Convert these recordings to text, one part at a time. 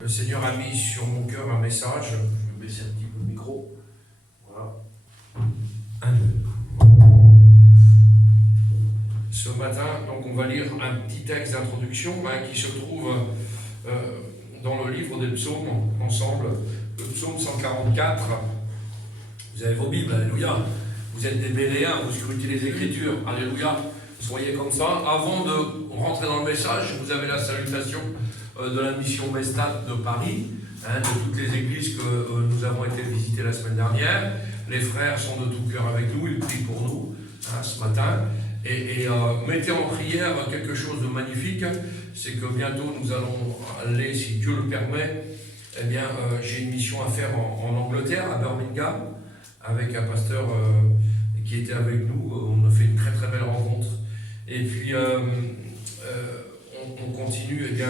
Le Seigneur a mis sur mon cœur un message. Je vais baisser un petit peu le micro. Voilà. Ce matin, donc, on va lire un petit texte d'introduction qui se trouve dans le livre des psaumes, ensemble, le psaume 144. Vous avez vos Bibles, alléluia. Vous êtes des Béréens, vous scrutez les Écritures, alléluia. Soyez comme ça. Avant de rentrer dans le message, vous avez la salutation de la mission Mestat de Paris, de toutes les églises que nous avons été visiter la semaine dernière. Les frères sont de tout cœur avec nous, ils prient pour nous ce matin. Et mettez en prière quelque chose de magnifique, c'est que bientôt nous allons aller, si Dieu le permet, eh bien, j'ai une mission à faire en Angleterre, à Birmingham, avec un pasteur qui était avec nous. On a fait une très très belle rencontre. Et puis, on continue, eh bien,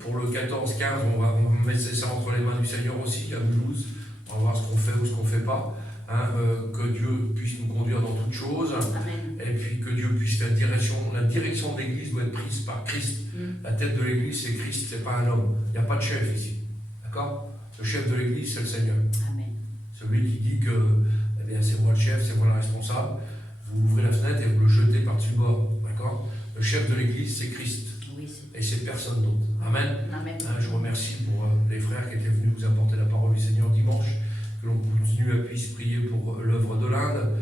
pour le 14-15, on va mettre ça entre les mains du Seigneur aussi, à Mulhouse. On va voir ce qu'on fait ou ce qu'on ne fait pas. Que Dieu puisse nous conduire dans toutes choses. Amen. Et puis que Dieu puisse la direction de l'Église doit être prise par Christ. La tête de l'Église, c'est Christ, c'est pas un homme. Il n'y a pas de chef ici. D'accord? Le chef de l'Église, c'est le Seigneur. Amen. Celui qui dit que eh bien, c'est moi le chef, c'est moi le responsable. Vous ouvrez la fenêtre et vous le jetez par-dessus bord. D'accord? Le chef de l'Église, c'est Christ. Et c'est personne d'autre. Amen. Amen. Je remercie pour les frères qui étaient venus vous apporter la parole du Seigneur dimanche, que l'on continue à puisse prier pour l'œuvre de l'Inde.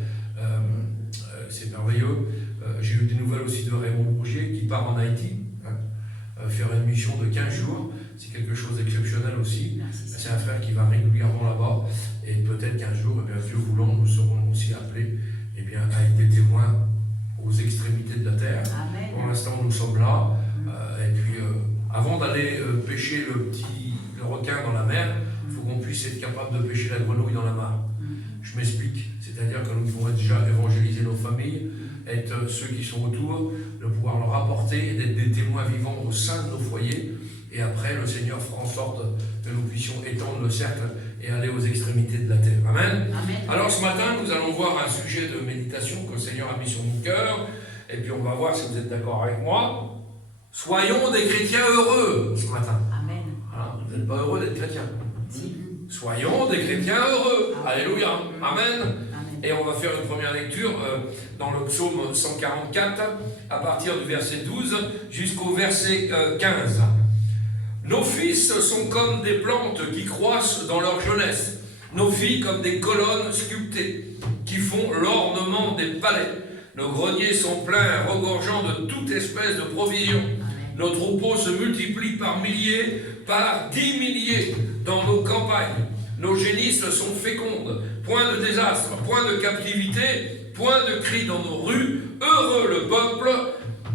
C'est merveilleux. J'ai eu des nouvelles aussi de Raymond Bourgier qui part en Haïti, faire une mission de 15 jours. C'est quelque chose d'exceptionnel aussi. C'est un frère qui va régulièrement là-bas. Et peut-être qu'un jour, eh bien, Dieu voulant, nous serons aussi appelés eh bien, à être des témoins aux extrémités de la terre. Amen. Pour l'instant, nous sommes là. Et puis, avant d'aller pêcher le requin dans la mer, il faut qu'on puisse être capable de pêcher la grenouille dans la mare. Je m'explique. C'est-à-dire que nous devons déjà évangéliser nos familles, être ceux qui sont autour, de pouvoir leur apporter, d'être des témoins vivants au sein de nos foyers. Et après, le Seigneur fera en sorte que nous puissions étendre le cercle et aller aux extrémités de la terre. Amen. Amen. Alors ce matin, nous allons voir un sujet de méditation que le Seigneur a mis sur mon cœur. Et puis on va voir si vous êtes d'accord avec moi. Soyons des chrétiens heureux ce matin. Amen. Voilà, vous n'êtes pas heureux d'être chrétien. Soyons des chrétiens heureux. Amen. Alléluia. Amen. Amen. Et on va faire une première lecture dans le psaume 144, à partir du verset 12 jusqu'au verset 15. Nos fils sont comme des plantes qui croissent dans leur jeunesse. Nos filles comme des colonnes sculptées qui font l'ornement des palais. Nos greniers sont pleins, regorgeant de toute espèce de provisions. Nos troupeaux se multiplient par milliers, par 10 milliers dans nos campagnes. Nos génisses sont fécondes. Point de désastre, point de captivité, point de cri dans nos rues. Heureux le peuple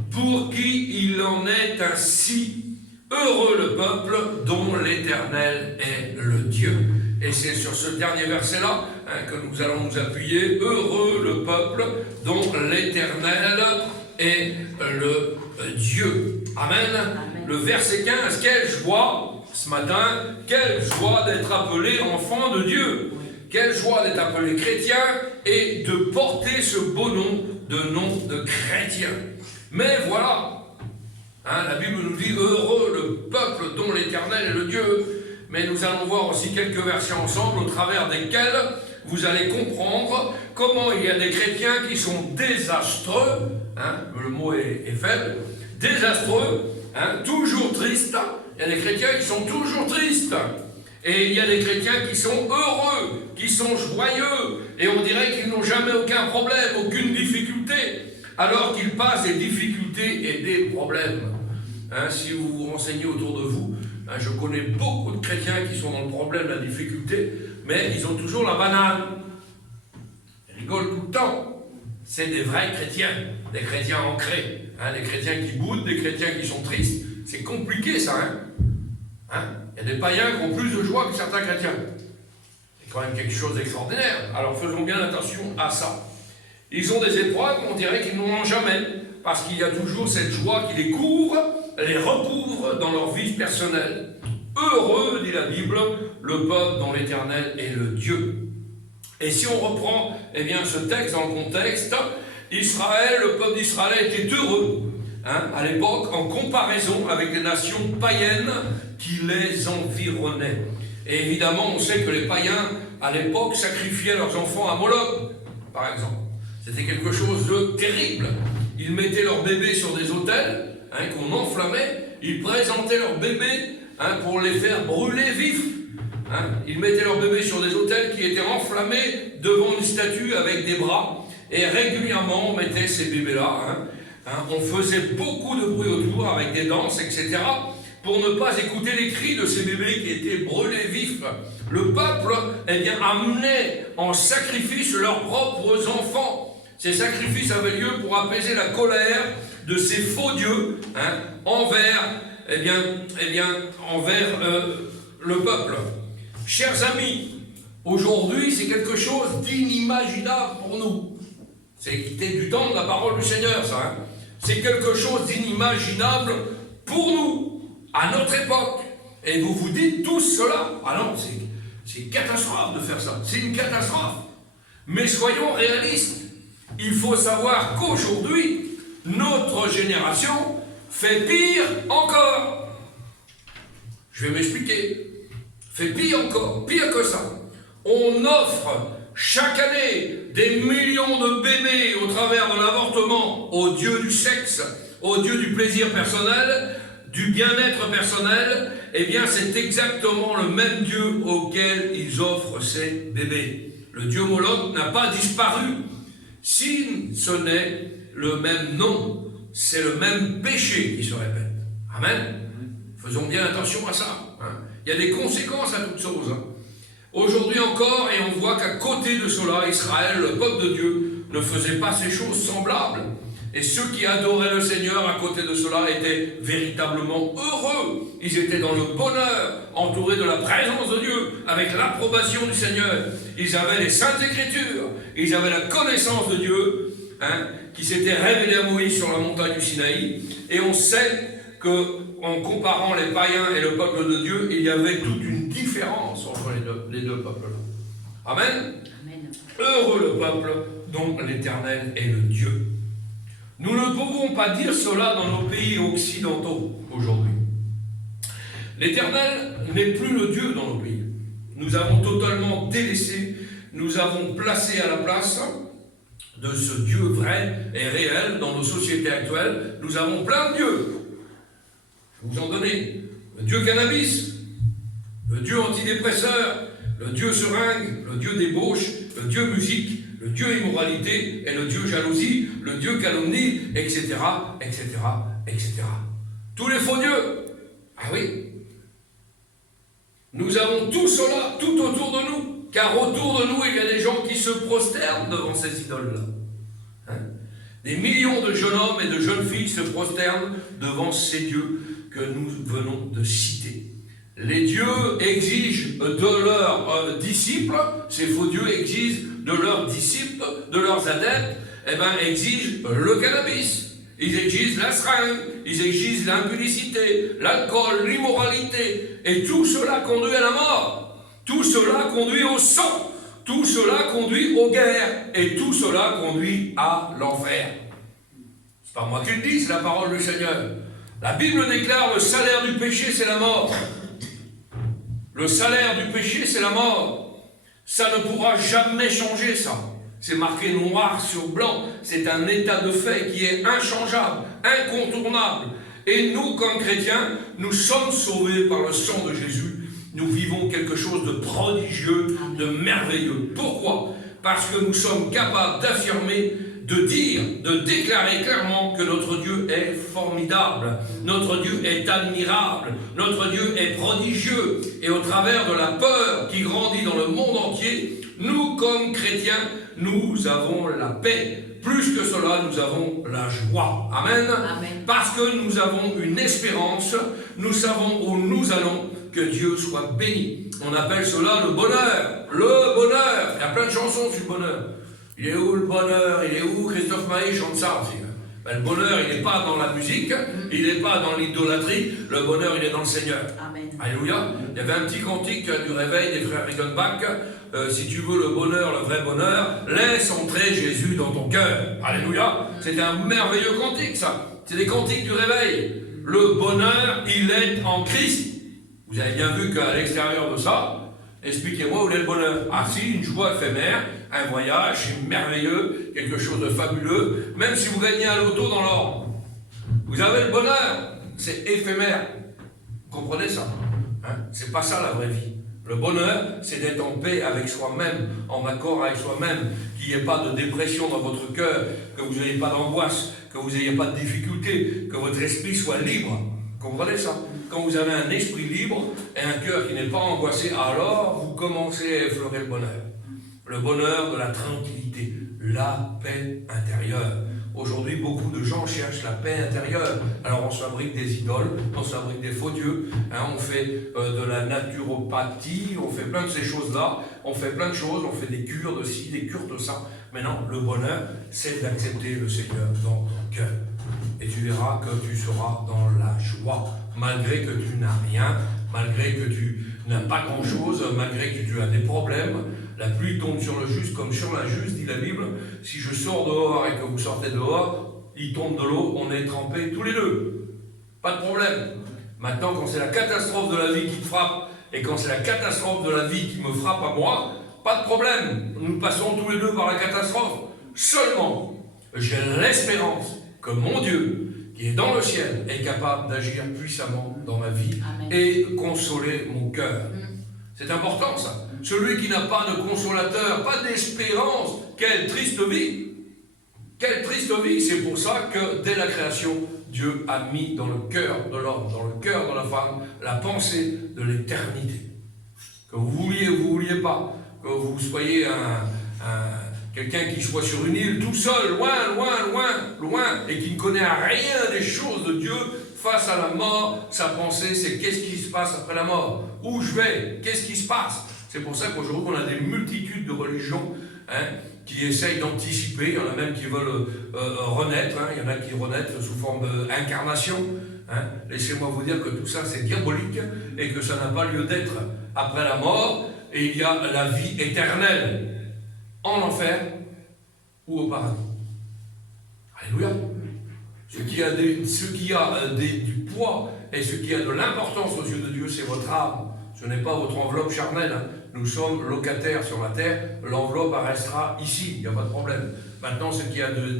pour qui il en est ainsi. Heureux le peuple dont l'Éternel est le Dieu. Et c'est sur ce dernier verset-là que nous allons nous appuyer. Heureux le peuple dont l'Éternel est le Dieu. Amen. Amen. Le verset 15, quelle joie ce matin, quelle joie d'être appelé enfant de Dieu. Quelle joie d'être appelé chrétien et de porter ce beau nom de chrétien. Mais voilà, la Bible nous dit heureux le peuple dont l'Éternel est le Dieu. Mais nous allons voir aussi quelques versets ensemble au travers desquels vous allez comprendre comment il y a des chrétiens qui sont désastreux, le mot est faible, désastreux, toujours tristes. Il y a des chrétiens qui sont toujours tristes. Et il y a des chrétiens qui sont heureux, qui sont joyeux. Et on dirait qu'ils n'ont jamais aucun problème, aucune difficulté, alors qu'ils passent des difficultés et des problèmes. Si vous vous renseignez autour de vous, je connais beaucoup de chrétiens qui sont dans le problème, la difficulté, mais ils ont toujours la banane. Ils rigolent tout le temps. C'est des vrais chrétiens, des chrétiens ancrés, des chrétiens qui boudent, des chrétiens qui sont tristes. C'est compliqué ça, Il y a des païens qui ont plus de joie que certains chrétiens. C'est quand même quelque chose d'extraordinaire. Alors faisons bien attention à ça. Ils ont des épreuves, on dirait qu'ils n'en ont jamais, parce qu'il y a toujours cette joie qui les couvre, les recouvre dans leur vie personnelle. Heureux, dit la Bible, le peuple dont l'Éternel est le Dieu. Et si on reprend ce texte dans le contexte, Israël, le peuple d'Israël était heureux. à l'époque, en comparaison avec les nations païennes qui les environnaient. Et évidemment, on sait que les païens, à l'époque, sacrifiaient leurs enfants à Moloch, par exemple. C'était quelque chose de terrible. Ils mettaient leurs bébés sur des autels qu'on enflammait. Ils présentaient leurs bébés pour les faire brûler vifs. Ils mettaient leurs bébés sur des autels qui étaient enflammés devant une statue avec des bras. Et régulièrement, on mettait ces bébés-là. On faisait beaucoup de bruit autour avec des danses, etc. pour ne pas écouter les cris de ces bébés qui étaient brûlés vifs. Le peuple amenait en sacrifice leurs propres enfants. Ces sacrifices avaient lieu pour apaiser la colère de ces faux dieux envers le peuple. Chers amis, aujourd'hui c'est quelque chose d'inimaginable pour nous. C'était du temps de la parole du Seigneur, ça. C'est quelque chose d'inimaginable pour nous, à notre époque. Et vous vous dites tous cela. Ah non, c'est une catastrophe de faire ça. C'est une catastrophe. Mais soyons réalistes. Il faut savoir qu'aujourd'hui, notre génération fait pire encore. Je vais m'expliquer. Fait pire encore, pire que ça. On offre chaque année des millions de bébés au travers de l'avortement au dieu du sexe, au dieu du plaisir personnel, du bien-être personnel. Eh bien, c'est exactement le même dieu auquel ils offrent ces bébés. Le dieu Moloch n'a pas disparu. Si ce n'est le même nom, c'est le même péché qui se répète. Amen. Faisons bien attention à ça. Il y a des conséquences à toutes choses. Aujourd'hui encore, et on voit qu'à côté de cela, Israël, le peuple de Dieu, ne faisait pas ces choses semblables. Et ceux qui adoraient le Seigneur à côté de cela étaient véritablement heureux. Ils étaient dans le bonheur, entourés de la présence de Dieu, avec l'approbation du Seigneur. Ils avaient les Saintes Écritures, ils avaient la connaissance de Dieu, qui s'était révélé à Moïse sur la montagne du Sinaï. Et on sait qu'en comparant les païens et le peuple de Dieu, il y avait toute une différence entre les deux peuples-là. Amen. Amen. Heureux le peuple dont l'Éternel est le Dieu. Nous ne pouvons pas dire cela dans nos pays occidentaux aujourd'hui. L'Éternel n'est plus le Dieu dans nos pays. Nous avons totalement délaissé, nous avons placé à la place de ce Dieu vrai et réel dans nos sociétés actuelles. Nous avons plein de dieux. Je vais vous en donner. Le Dieu cannabis, le Dieu antidépresseur, le Dieu seringue, le Dieu débauche, le Dieu musique, le Dieu immoralité et le Dieu jalousie, le Dieu calomnie, etc., etc., etc. Tous les faux dieux. Ah oui. Nous avons tout cela tout autour de nous, car autour de nous, il y a des gens qui se prosternent devant ces idoles-là. Des millions de jeunes hommes et de jeunes filles se prosternent devant ces dieux que nous venons de citer. Les dieux exigent de leurs disciples, ces faux dieux exigent de leurs disciples, de leurs adeptes, exigent le cannabis, ils exigent la seringue, ils exigent l'impudicité, l'alcool, l'immoralité, et tout cela conduit à la mort, tout cela conduit au sang, tout cela conduit aux guerres, et tout cela conduit à l'enfer. C'est pas moi qui le dis, c'est la parole du Seigneur. La Bible déclare le salaire du péché, c'est la mort. Le salaire du péché, c'est la mort. Ça ne pourra jamais changer, ça. C'est marqué noir sur blanc. C'est un état de fait qui est inchangeable, incontournable. Et nous, comme chrétiens, nous sommes sauvés par le sang de Jésus. Nous vivons quelque chose de prodigieux, de merveilleux. Pourquoi? Parce que nous sommes capables d'affirmer, de dire, de déclarer clairement que notre Dieu est formidable, notre Dieu est admirable, notre Dieu est prodigieux. Et au travers de la peur qui grandit dans le monde entier, nous, comme chrétiens, nous avons la paix. Plus que cela, nous avons la joie. Amen. Amen. Parce que nous avons une espérance, nous savons où nous allons, que Dieu soit béni. On appelle cela le bonheur. Le bonheur. Il y a plein de chansons sur le bonheur. Il est où le bonheur? Il est où? Christophe Maé chante ça aussi. Le bonheur, il n'est pas dans la musique, il n'est pas dans l'idolâtrie, le bonheur, il est dans le Seigneur. Amen. Alléluia. Il y avait un petit cantique du réveil des frères Rickenbach. Si tu veux le bonheur, le vrai bonheur, laisse entrer Jésus dans ton cœur. Alléluia. C'était un merveilleux cantique, ça. C'est des cantiques du réveil. Le bonheur, il est en Christ. Vous avez bien vu qu'à l'extérieur de ça, expliquez-moi où est le bonheur. Ah si, une joie éphémère, un voyage merveilleux, quelque chose de fabuleux, même si vous gagnez un loto dans l'ordre. Vous avez le bonheur, c'est éphémère. Vous comprenez ça, hein? C'est pas ça la vraie vie. Le bonheur, c'est d'être en paix avec soi-même, en accord avec soi-même, qu'il n'y ait pas de dépression dans votre cœur, que vous n'ayez pas d'angoisse, que vous n'ayez pas de difficultés, que votre esprit soit libre. Vous comprenez ça? Quand vous avez un esprit libre et un cœur qui n'est pas angoissé, alors vous commencez à effleurer le bonheur. Le bonheur de la tranquillité, la paix intérieure. Aujourd'hui, beaucoup de gens cherchent la paix intérieure. Alors, on se fabrique des idoles, on se fabrique des faux dieux, hein, on fait de la naturopathie, on fait plein de ces choses-là, on fait plein de choses, on fait des cures de ci, des cures de ça. Mais non, le bonheur, c'est d'accepter le Seigneur dans ton cœur. Et tu verras que tu seras dans la joie, malgré que tu n'as rien, malgré que tu n'as pas grand-chose, malgré que tu as des problèmes. La pluie tombe sur le juste comme sur l'injuste, dit la Bible. Si je sors dehors et que vous sortez dehors, il tombe de l'eau, on est trempés tous les deux. Pas de problème. Maintenant, quand c'est la catastrophe de la vie qui te frappe, et quand c'est la catastrophe de la vie qui me frappe à moi, pas de problème. Nous passons tous les deux par la catastrophe. Seulement, j'ai l'espérance que mon Dieu, qui est dans le ciel, est capable d'agir puissamment dans ma vie. Amen. Et consoler mon cœur. C'est important ça. Celui qui n'a pas de consolateur, pas d'espérance, quelle triste vie! Quelle triste vie! C'est pour ça que dès la création, Dieu a mis dans le cœur de l'homme, dans le cœur de la femme, la pensée de l'éternité. Que vous vouliez ou vous ne vouliez pas, que vous soyez quelqu'un qui soit sur une île tout seul, loin, et qui ne connaît rien des choses de Dieu, face à la mort, sa pensée, c'est qu'est-ce qui se passe après la mort? Où je vais? Qu'est-ce qui se passe? C'est pour ça qu'aujourd'hui, on a des multitudes de religions qui essayent d'anticiper. Il y en a même qui veulent renaître. Il y en a qui renaissent sous forme d'incarnation. Laissez-moi vous dire que tout ça, c'est diabolique et que ça n'a pas lieu d'être après la mort. Et il y a la vie éternelle en enfer ou au paradis. Alléluia. Ce qui a du poids et ce qui a de l'importance aux yeux de Dieu, c'est votre âme. Ce n'est pas votre enveloppe charnelle. Nous sommes locataires sur la terre. L'enveloppe restera ici. Il n'y a pas de problème. Maintenant, ce qui a de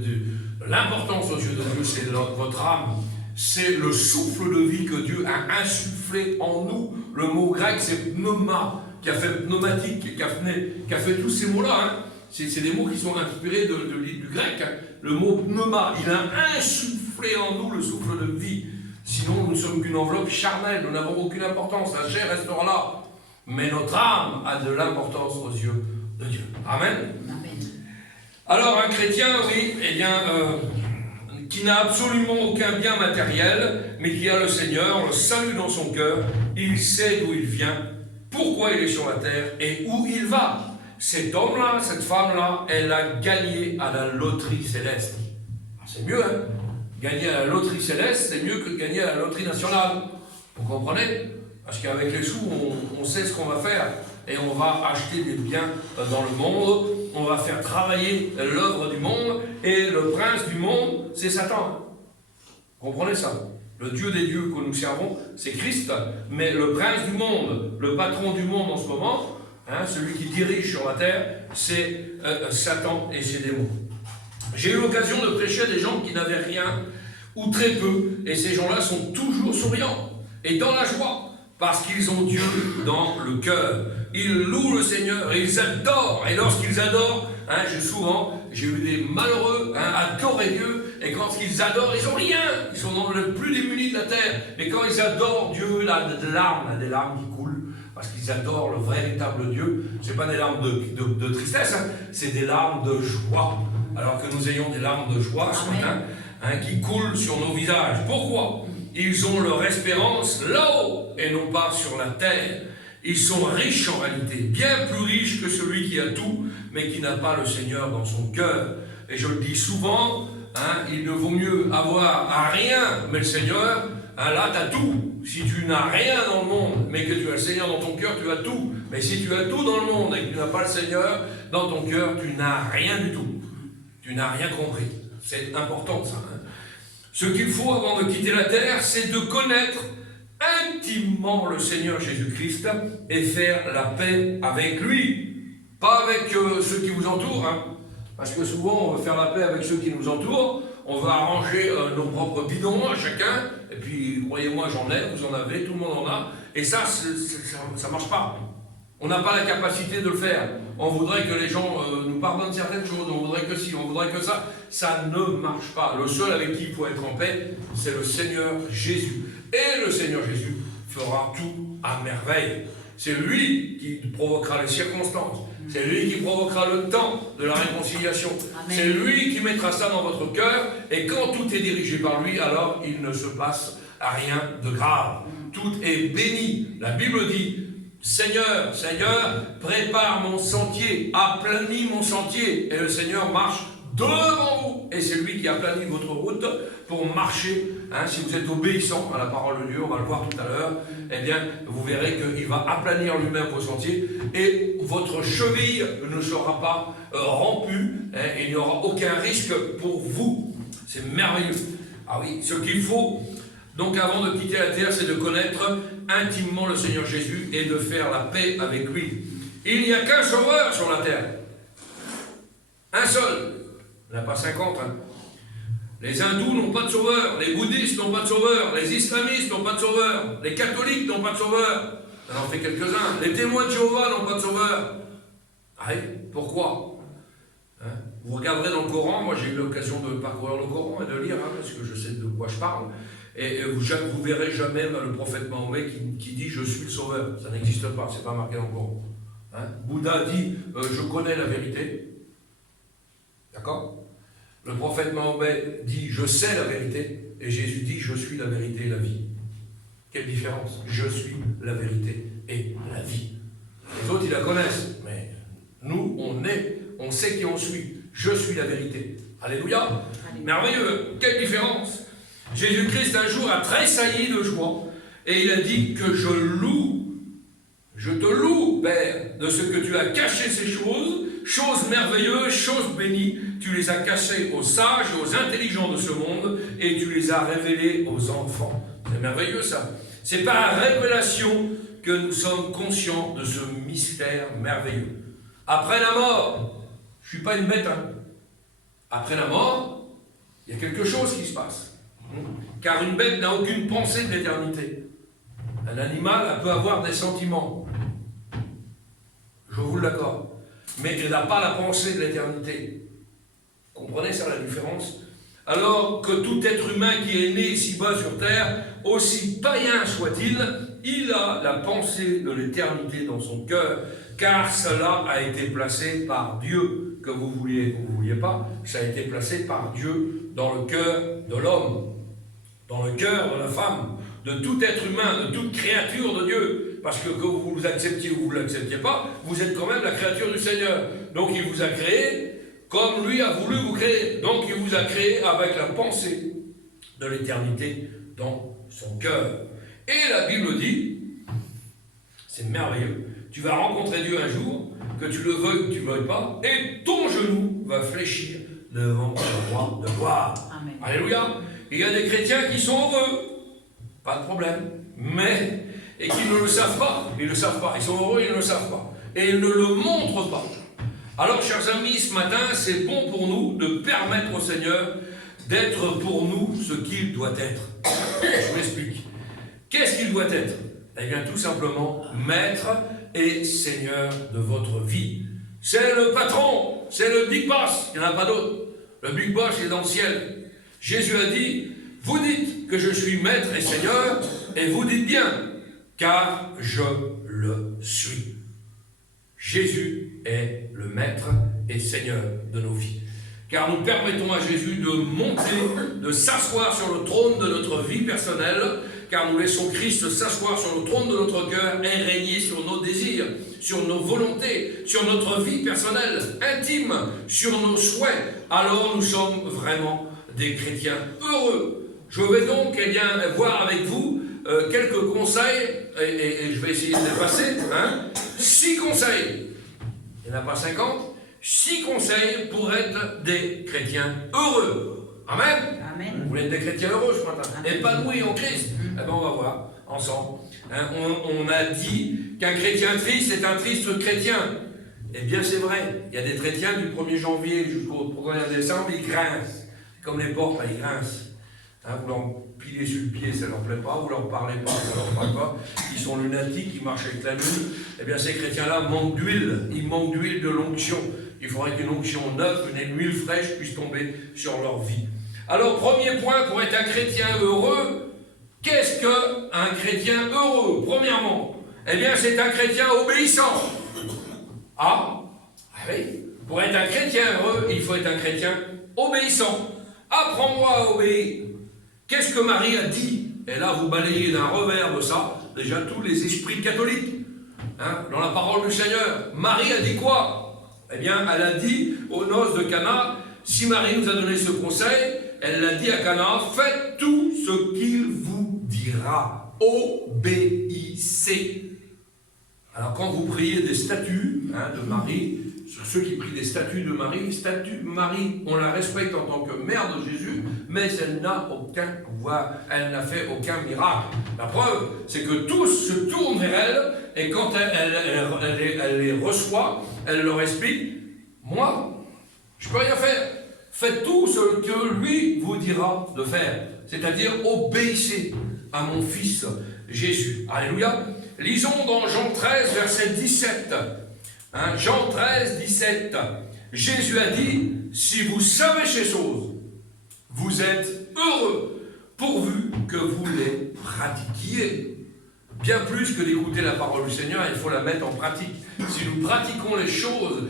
l'importance aux yeux de Dieu, c'est votre âme. C'est le souffle de vie que Dieu a insufflé en nous. Le mot grec, c'est pneuma, qui a fait pneumatique, qui a fait tous ces mots-là. C'est des mots qui sont inspirés du grec. Le mot pneuma, il a insufflé en nous le souffle de vie. Sinon, nous ne sommes qu'une enveloppe charnelle, nous n'avons aucune importance. La chair restera là. Mais notre âme a de l'importance aux yeux de Dieu. Amen. Amen. Alors, un chrétien, oui, qui n'a absolument aucun bien matériel, mais qui a le Seigneur, le salut dans son cœur, il sait d'où il vient, pourquoi il est sur la terre et où il va. Cet homme-là, cette femme-là, elle a gagné à la loterie céleste. C'est mieux, hein? Gagner à la loterie céleste, c'est mieux que de gagner à la loterie nationale. Vous comprenez? Parce qu'avec les sous, on sait ce qu'on va faire. Et on va acheter des biens dans le monde. On va faire travailler l'œuvre du monde. Et le prince du monde, c'est Satan. Vous comprenez ça? Le Dieu des dieux que nous servons, c'est Christ. Mais le prince du monde, le patron du monde en ce moment, celui qui dirige sur la terre, c'est Satan et ses démons. J'ai eu l'occasion de prêcher à des gens qui n'avaient rien, ou très peu, et ces gens-là sont toujours souriants, et dans la joie, parce qu'ils ont Dieu dans le cœur. Ils louent le Seigneur, et ils adorent, et lorsqu'ils adorent, j'ai eu des malheureux adorer Dieu, et quand ils adorent, ils n'ont rien, ils sont dans le plus démunis de la terre, mais quand ils adorent Dieu, il a des larmes qui coulent, parce qu'ils adorent le véritable Dieu. Ce n'est pas des larmes de tristesse, c'est des larmes de joie. Alors que nous ayons des larmes de joie ce matin, qui coulent sur nos visages. Pourquoi? Ils ont leur espérance là-haut et non pas sur la terre. Ils sont riches en réalité, bien plus riches que celui qui a tout, mais qui n'a pas le Seigneur dans son cœur. Et je le dis souvent, il ne vaut mieux avoir rien, mais le Seigneur, là tu as tout. Si tu n'as rien dans le monde, mais que tu as le Seigneur dans ton cœur, tu as tout. Mais si tu as tout dans le monde et que tu n'as pas le Seigneur dans ton cœur, tu n'as rien du tout. Tu n'as rien compris. C'est important ça. Ce qu'il faut avant de quitter la terre, c'est de connaître intimement le Seigneur Jésus-Christ et faire la paix avec lui. Pas avec ceux qui vous entourent, hein. Parce que souvent, on veut faire la paix avec ceux qui nous entourent, on veut arranger nos propres bidons à chacun, et puis, croyez-moi, j'en ai, vous en avez, tout le monde en a, et ça ne marche pas. On n'a pas la capacité de le faire. On voudrait que les gens nous pardonnent certaines choses, on voudrait que ci, on voudrait que ça. Ça ne marche pas. Le seul avec qui il faut être en paix, c'est le Seigneur Jésus. Et le Seigneur Jésus fera tout à merveille. C'est lui qui provoquera les circonstances. C'est lui qui provoquera le temps de la réconciliation. C'est lui qui mettra ça dans votre cœur. Et quand tout est dirigé par lui, alors il ne se passe rien de grave. Tout est béni. La Bible dit, Seigneur, Seigneur, prépare mon sentier, aplanis mon sentier. Et le Seigneur marche devant vous. Et c'est lui qui aplanit votre route pour marcher. Hein, si vous êtes obéissant à la parole de Dieu, on va le voir tout à l'heure, eh bien, vous verrez qu'il va aplanir lui-même vos sentiers et votre cheville ne sera pas rompue. Hein, et il n'y aura aucun risque pour vous. C'est merveilleux. Ah oui, ce qu'il faut, donc avant de quitter la terre, c'est de connaître intimement le Seigneur Jésus et de faire la paix avec lui. Il n'y a qu'un sauveur sur la terre. Un seul. Il n'y en a pas 50. Hein. Les hindous n'ont pas de sauveur, les bouddhistes n'ont pas de sauveur, les islamistes n'ont pas de sauveur, les catholiques n'ont pas de sauveur. Ça en fait quelques-uns. Les témoins de Jéhovah n'ont pas de sauveur. Ah, pourquoi? Hein? Vous regarderez dans le Coran, moi j'ai eu l'occasion de parcourir le Coran et de lire, hein, parce que je sais de quoi je parle. Et vous verrez jamais le prophète Mahomet qui dit « je suis le sauveur ». Ça n'existe pas, c'est pas marqué dans le Coran. Hein? Bouddha dit « je connais la vérité ». D'accord? Le prophète Mahomet dit « je sais la vérité » et Jésus dit « je suis la vérité et la vie ». Quelle différence? Je suis la vérité et la vie. Les autres, ils la connaissent, mais nous, on sait qui on suit. Je suis la vérité. Alléluia. Merveilleux. Quelle différence? Jésus-Christ un jour a tressailli de joie et il a dit que je te loue, Père, de ce que tu as caché ces choses merveilleuses, choses bénies, tu les as cachées aux sages et aux intelligents de ce monde et tu les as révélées aux enfants. C'est merveilleux ça. C'est par révélation que nous sommes conscients de ce mystère merveilleux. Après la mort, je ne suis pas une bête, hein. Après la mort, il y a quelque chose qui se passe. Car une bête n'a aucune pensée de l'éternité. Un animal peut avoir des sentiments. Je vous l'accorde. Mais il n'a pas la pensée de l'éternité. Comprenez ça, la différence? Alors que tout être humain qui est né ici-bas sur terre, aussi païen soit-il, il a la pensée de l'éternité dans son cœur, car cela a été placé par Dieu, que vous vouliez ou vous ne vouliez pas, ça a été placé par Dieu dans le cœur de l'homme, dans le cœur de la femme, de tout être humain, de toute créature de Dieu. Parce que vous l'acceptiez ou vous ne l'acceptiez pas, vous êtes quand même la créature du Seigneur. Donc il vous a créé comme lui a voulu vous créer. Donc il vous a créé avec la pensée de l'éternité dans son cœur. Et la Bible dit, c'est merveilleux, tu vas rencontrer Dieu un jour, que tu le veuilles ou que tu ne le veuilles pas, et ton genou va fléchir devant le roi de gloire. Amen. Alléluia. Il y a des chrétiens qui sont heureux, pas de problème, mais, et qui ne le savent pas, ils ne le savent pas, ils sont heureux, ils ne le savent pas, et ils ne le montrent pas. Alors, chers amis, ce matin, c'est bon pour nous de permettre au Seigneur d'être pour nous ce qu'il doit être. Je m'explique. Qu'est-ce qu'il doit être? Eh bien, tout simplement, maître et Seigneur de votre vie. C'est le patron, c'est le Big Boss, il n'y en a pas d'autre. Le Big Boss est dans le ciel. Jésus a dit, vous dites que je suis maître et Seigneur, et vous dites bien, car je le suis. Jésus est le maître et Seigneur de nos vies. Car nous permettons à Jésus de monter, de s'asseoir sur le trône de notre vie personnelle, car nous laissons Christ s'asseoir sur le trône de notre cœur et régner sur nos désirs, sur nos volontés, sur notre vie personnelle, intime, sur nos souhaits. Alors nous sommes vraiment des chrétiens heureux. Je vais donc voir avec vous quelques conseils, et je vais essayer de les passer. 6 conseils. Il n'y en a pas 50. 6 conseils pour être des chrétiens heureux. Amen. Amen. Vous voulez être des chrétiens heureux ce matin, épanouis en Christ. Eh bien, on va voir ensemble. Hein, on a dit qu'un chrétien triste est un triste chrétien. Eh bien, c'est vrai. Il y a des chrétiens du 1er janvier jusqu'au 1er décembre, ils grincent. Comme les portes, là, ils grincent. Hein, vous leur pilez sur le pied, ça ne leur plaît pas. Vous leur parlez pas, ça ne leur plaît pas. Ils sont lunatiques, ils marchent avec la lune. Eh bien, ces chrétiens-là manquent d'huile. Ils manquent d'huile de l'onction. Il faudrait qu'une onction neuve, une huile fraîche puisse tomber sur leur vie. Alors, premier point, pour être un chrétien heureux, qu'est-ce qu'un chrétien heureux? Premièrement, eh bien, c'est un chrétien obéissant. Ah oui, pour être un chrétien heureux, il faut être un chrétien obéissant. Apprends-moi à obéir. Qu'est-ce que Marie a dit? Et là, vous balayez d'un revers de ça, déjà tous les esprits catholiques. Hein, dans la parole du Seigneur, Marie a dit quoi? Eh bien, elle a dit aux noces de Cana, si Marie nous a donné ce conseil, elle l'a dit à Cana, faites tout ce qu'il vous dira. Obéissez. Alors, quand vous priez des statues de Marie, sur ceux qui prient des statues de Marie, on la respecte en tant que mère de Jésus, mais elle n'a aucun pouvoir, elle n'a fait aucun miracle. La preuve, c'est que tous se tournent vers elle, et quand elle les reçoit, elle leur explique, moi, je ne peux rien faire. Faites tout ce que lui vous dira de faire, c'est-à-dire obéissez à mon fils Jésus. Alléluia. Lisons dans Jean 13, verset 17. Hein, Jean 13, 17. Jésus a dit, si vous savez ces choses, vous êtes heureux, pourvu que vous les pratiquiez. Bien plus que d'écouter la parole du Seigneur, il faut la mettre en pratique. Si nous pratiquons les choses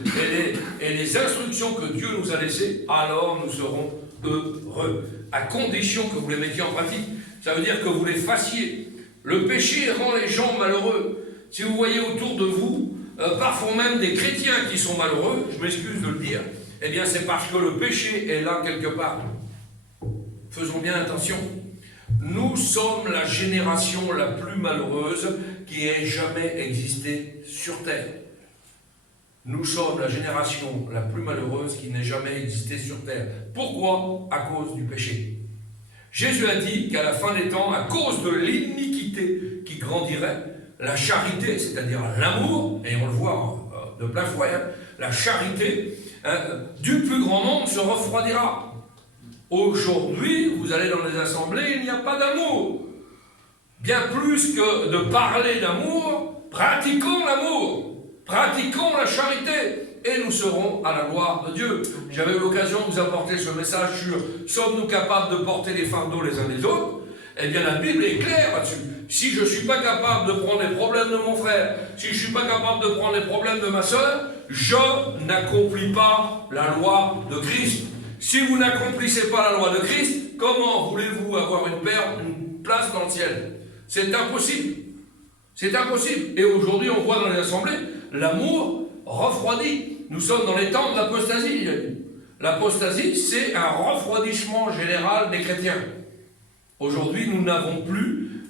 et les instructions que Dieu nous a laissées, alors nous serons heureux. À condition que vous les mettiez en pratique. Ça veut dire que vous les fassiez. Le péché rend les gens malheureux. Si vous voyez autour de vous, parfois même des chrétiens qui sont malheureux, je m'excuse de le dire, eh bien c'est parce que le péché est là quelque part. Faisons bien attention. Nous sommes la génération la plus malheureuse qui ait jamais existé sur Terre. Nous sommes la génération la plus malheureuse qui n'ait jamais existé sur Terre. Pourquoi? À cause du péché. Jésus a dit qu'à la fin des temps, à cause de l'iniquité qui grandirait, la charité, c'est-à-dire l'amour, et on le voit de plein fouet, la charité du plus grand nombre se refroidira. Aujourd'hui, vous allez dans les assemblées, il n'y a pas d'amour. Bien plus que de parler d'amour, pratiquons l'amour, pratiquons la charité, et nous serons à la gloire de Dieu. J'avais eu l'occasion de vous apporter ce message sur « Sommes-nous capables de porter les fardeaux les uns les autres ?» Eh bien, la Bible est claire là-dessus. Si je ne suis pas capable de prendre les problèmes de mon frère, si je ne suis pas capable de prendre les problèmes de ma soeur, je n'accomplis pas la loi de Christ. Si vous n'accomplissez pas la loi de Christ, comment voulez-vous avoir une place dans le ciel? C'est impossible. C'est impossible. Et aujourd'hui, on voit dans les assemblées, l'amour refroidit. Nous sommes dans les temps de l'apostasie. L'apostasie, c'est un refroidissement général des chrétiens. Aujourd'hui, nous n'avons plus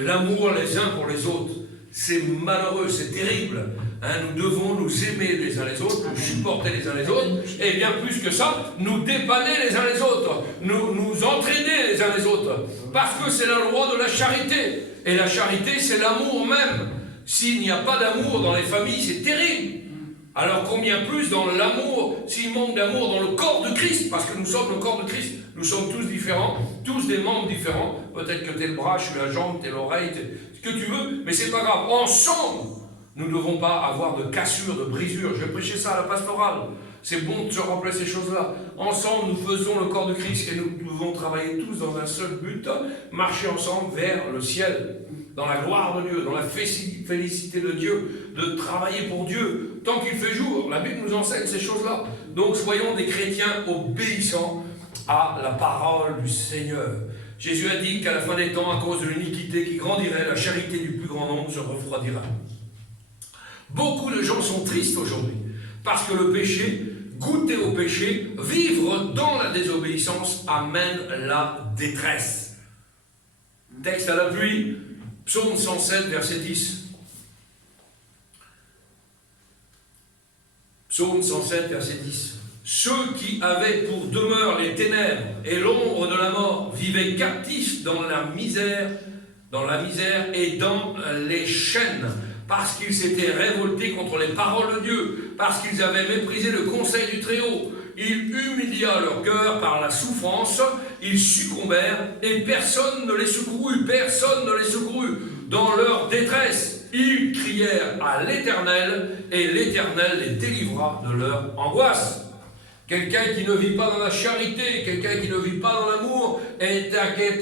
l'amour les uns pour les autres. C'est malheureux, c'est terrible. Nous devons nous aimer les uns les autres, nous supporter les uns les autres, et bien plus que ça, nous dépanner les uns les autres, nous entraîner les uns les autres, parce que c'est la loi de la charité. Et la charité, c'est l'amour même. S'il n'y a pas d'amour dans les familles, c'est terrible. Alors combien plus dans l'amour, s'il manque d'amour dans le corps de Christ, parce que nous sommes le corps de Christ, nous sommes tous différents, tous des membres différents, peut-être que tu es le bras, je suis la jambe, tu es l'oreille, ce que tu veux, mais c'est pas grave, ensemble, nous ne devons pas avoir de cassure, de brisure. Je vais prêcher ça à la pastorale, c'est bon de se rappeler ces choses-là. Ensemble, nous faisons le corps de Christ et nous devons travailler tous dans un seul but, marcher ensemble vers le ciel, dans la gloire de Dieu, dans la félicité de Dieu, de travailler pour Dieu, tant qu'il fait jour. La Bible nous enseigne ces choses-là. Donc soyons des chrétiens obéissants à la parole du Seigneur. Jésus a dit qu'à la fin des temps, à cause de l'iniquité qui grandirait, la charité du plus grand nombre se refroidira. Beaucoup de gens sont tristes aujourd'hui, parce que le péché, goûter au péché, vivre dans la désobéissance amène la détresse. Texte à l'appui, Psaume 107, verset 10. Psaume 107, verset 10. Ceux qui avaient pour demeure les ténèbres et l'ombre de la mort vivaient captifs dans la misère et dans les chaînes, parce qu'ils s'étaient révoltés contre les paroles de Dieu, parce qu'ils avaient méprisé le conseil du Très-Haut. Il humilia leur cœur par la souffrance, ils succombèrent et personne ne les secourut, Dans leur détresse, ils crièrent à l'Éternel et l'Éternel les délivra de leur angoisse. Quelqu'un qui ne vit pas dans la charité, quelqu'un qui ne vit pas dans l'amour est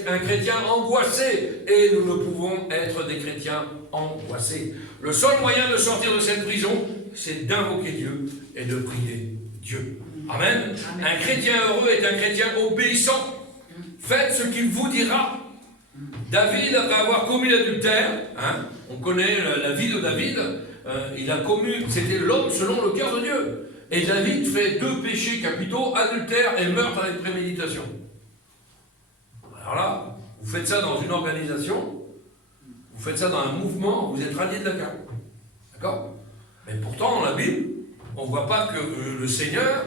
un chrétien angoissé, et nous ne pouvons être des chrétiens angoissés. Le seul moyen de sortir de cette prison, c'est d'invoquer Dieu et de prier Dieu. Amen. Un chrétien heureux est un chrétien obéissant. Faites ce qu'il vous dira. David, après avoir commis l'adultère, on connaît la vie de David, il a commis, c'était l'homme selon le cœur de Dieu. Et David fait 2 péchés capitaux, adultère et meurtre avec préméditation. Alors là, vous faites ça dans une organisation, vous faites ça dans un mouvement, vous êtes radié de la carte. D'accord? Mais pourtant, dans la Bible, on ne voit pas que le Seigneur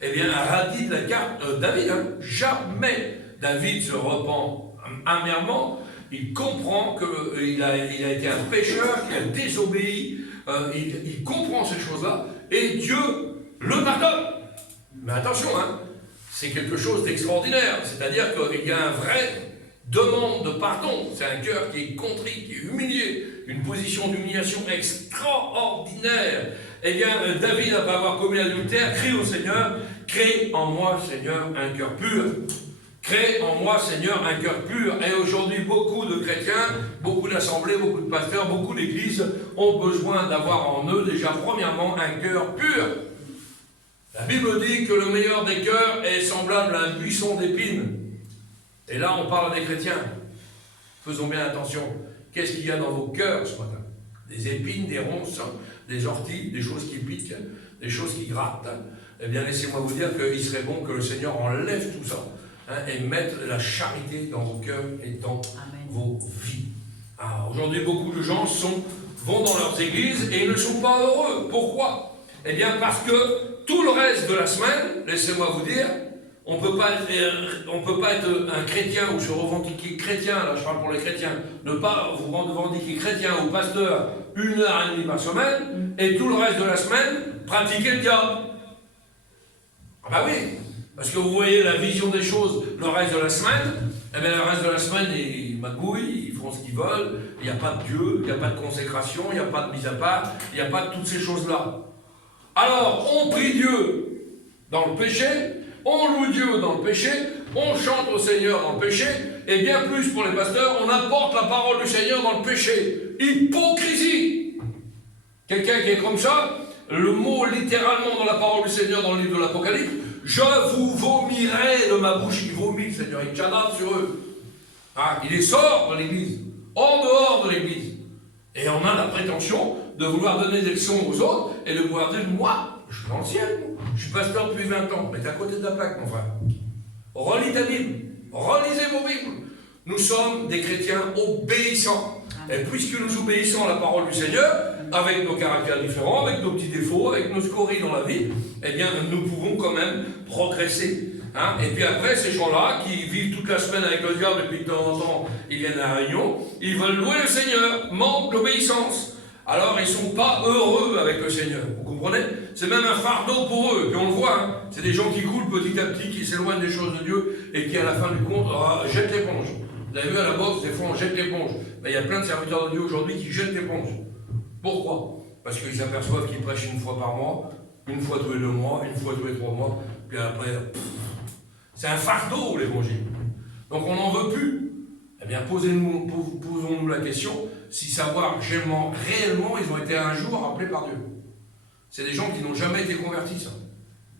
a radié de la carte David. Jamais David se repent amèrement. Il comprend qu'il a été un pécheur, qu'il a désobéi. Il comprend ces choses-là. Et Dieu le pardonne. Mais attention, c'est quelque chose d'extraordinaire. C'est-à-dire qu'il y a une vraie demande de pardon. C'est un cœur qui est contrit, qui est humilié. Une position d'humiliation extraordinaire. Eh bien, David, après avoir commis l'adultère, crie au Seigneur, « Crée en moi, Seigneur, un cœur pur. » Crée en moi, Seigneur, un cœur pur. Et aujourd'hui, beaucoup de chrétiens, beaucoup d'assemblées, beaucoup de pasteurs, beaucoup d'églises ont besoin d'avoir en eux, déjà, premièrement, un cœur pur. La Bible dit que le meilleur des cœurs est semblable à un buisson d'épines. Et là, on parle des chrétiens. Faisons bien attention. Qu'est-ce qu'il y a dans vos cœurs ce matin? Des épines, des ronces, des orties, des choses qui piquent, des choses qui grattent. Eh bien, laissez-moi vous dire qu'il serait bon que le Seigneur enlève tout ça. Et mettre la charité dans vos cœurs et dans vos vies. Aujourd'hui, beaucoup de gens vont dans leurs églises et ils ne sont pas heureux. Pourquoi? Eh bien, parce que tout le reste de la semaine, laissez-moi vous dire, on ne peut pas être un chrétien ou se revendiquer chrétien, là je parle pour les chrétiens, ne pas vous revendiquer chrétien ou pasteur 1h30 par semaine, et tout le reste de la semaine, pratiquer le diable. Ah bah oui! Parce que vous voyez la vision des choses le reste de la semaine, eh bien le reste de la semaine, ils magouillent, ils font ce qu'ils veulent, il n'y a pas de Dieu, il n'y a pas de consécration, il n'y a pas de mise à part, il n'y a pas de toutes ces choses-là. Alors, on prie Dieu dans le péché, on loue Dieu dans le péché, on chante au Seigneur dans le péché, et bien plus pour les pasteurs, on apporte la parole du Seigneur dans le péché. Hypocrisie! Quelqu'un qui est comme ça, le mot littéralement dans la parole du Seigneur dans le livre de l'Apocalypse, je vous vomirai de ma bouche. Il vomit, le Seigneur, il chadave sur eux. Il les sort de l'église, en dehors de l'église. Et on a la prétention de vouloir donner des leçons aux autres et de vouloir dire, moi, je suis dans le ciel, je suis pasteur depuis 20 ans, mais t'es à côté de la plaque, mon frère. Relis ta Bible, relisez vos Bibles. Nous sommes des chrétiens obéissants. Et puisque nous obéissons à la parole du Seigneur, avec nos caractères différents, avec nos petits défauts, avec nos scories dans la vie, eh bien, nous pouvons quand même progresser. Et puis après, ces gens-là, qui vivent toute la semaine avec le diable, et puis de temps en temps, ils viennent à la réunion, ils veulent louer le Seigneur, manquent d'obéissance. Alors, ils ne sont pas heureux avec le Seigneur. Vous comprenez? C'est même un fardeau pour eux. Et puis on le voit, c'est des gens qui coulent petit à petit, qui s'éloignent des choses de Dieu, et qui, à la fin du compte, jettent l'éponge. Vous avez vu à la boxe, des fois, on jette l'éponge. Mais il y a plein de serviteurs de Dieu aujourd'hui qui jettent l'éponge. Pourquoi? Parce qu'ils s'aperçoivent qu'ils prêchent une fois par mois, une fois tous les 2 mois, une fois tous les 3 mois, puis après, c'est un fardeau l'évangile. Donc on n'en veut plus. Eh bien, posons-nous la question, si savoir réellement ils ont été un jour appelés par Dieu. C'est des gens qui n'ont jamais été convertis, ça.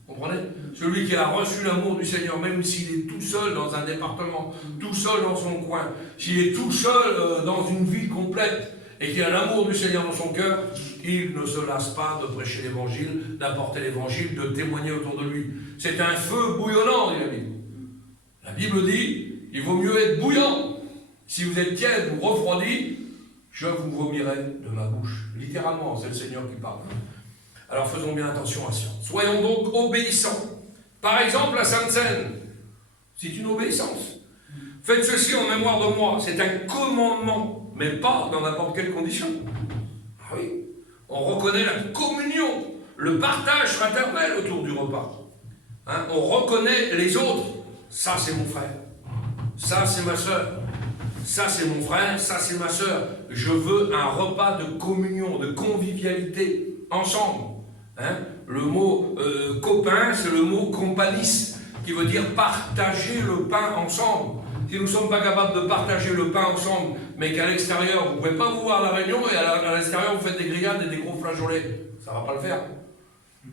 Vous comprenez? Celui qui a reçu l'amour du Seigneur, même s'il est tout seul dans un département, tout seul dans son coin, s'il est tout seul dans une ville complète, et qu'il a l'amour du Seigneur dans son cœur, il ne se lasse pas de prêcher l'évangile, d'apporter l'évangile, de témoigner autour de lui. C'est un feu bouillonnant, dit la Bible. La Bible dit, il vaut mieux être bouillant. Si vous êtes tiède ou refroidi, je vous vomirai de ma bouche. Littéralement, c'est le Seigneur qui parle. Alors faisons bien attention à ça. Soyons donc obéissants. Par exemple, la Sainte Seine, c'est une obéissance. Faites ceci en mémoire de moi. C'est un commandement, mais pas dans n'importe quelle condition. Ah oui, on reconnaît la communion, le partage fraternel autour du repas. Hein, on reconnaît les autres. Ça, c'est mon frère. Ça, c'est ma soeur. Ça, c'est mon frère. Ça, c'est ma soeur. Je veux un repas de communion, de convivialité, ensemble. Hein, le mot copain, c'est le mot companis, qui veut dire partager le pain ensemble. Si nous ne sommes pas capables de partager le pain ensemble, mais qu'à l'extérieur, vous ne pouvez pas vous voir à la réunion, et à l'extérieur, vous faites des grillades et des gros flageolets, ça ne va pas le faire.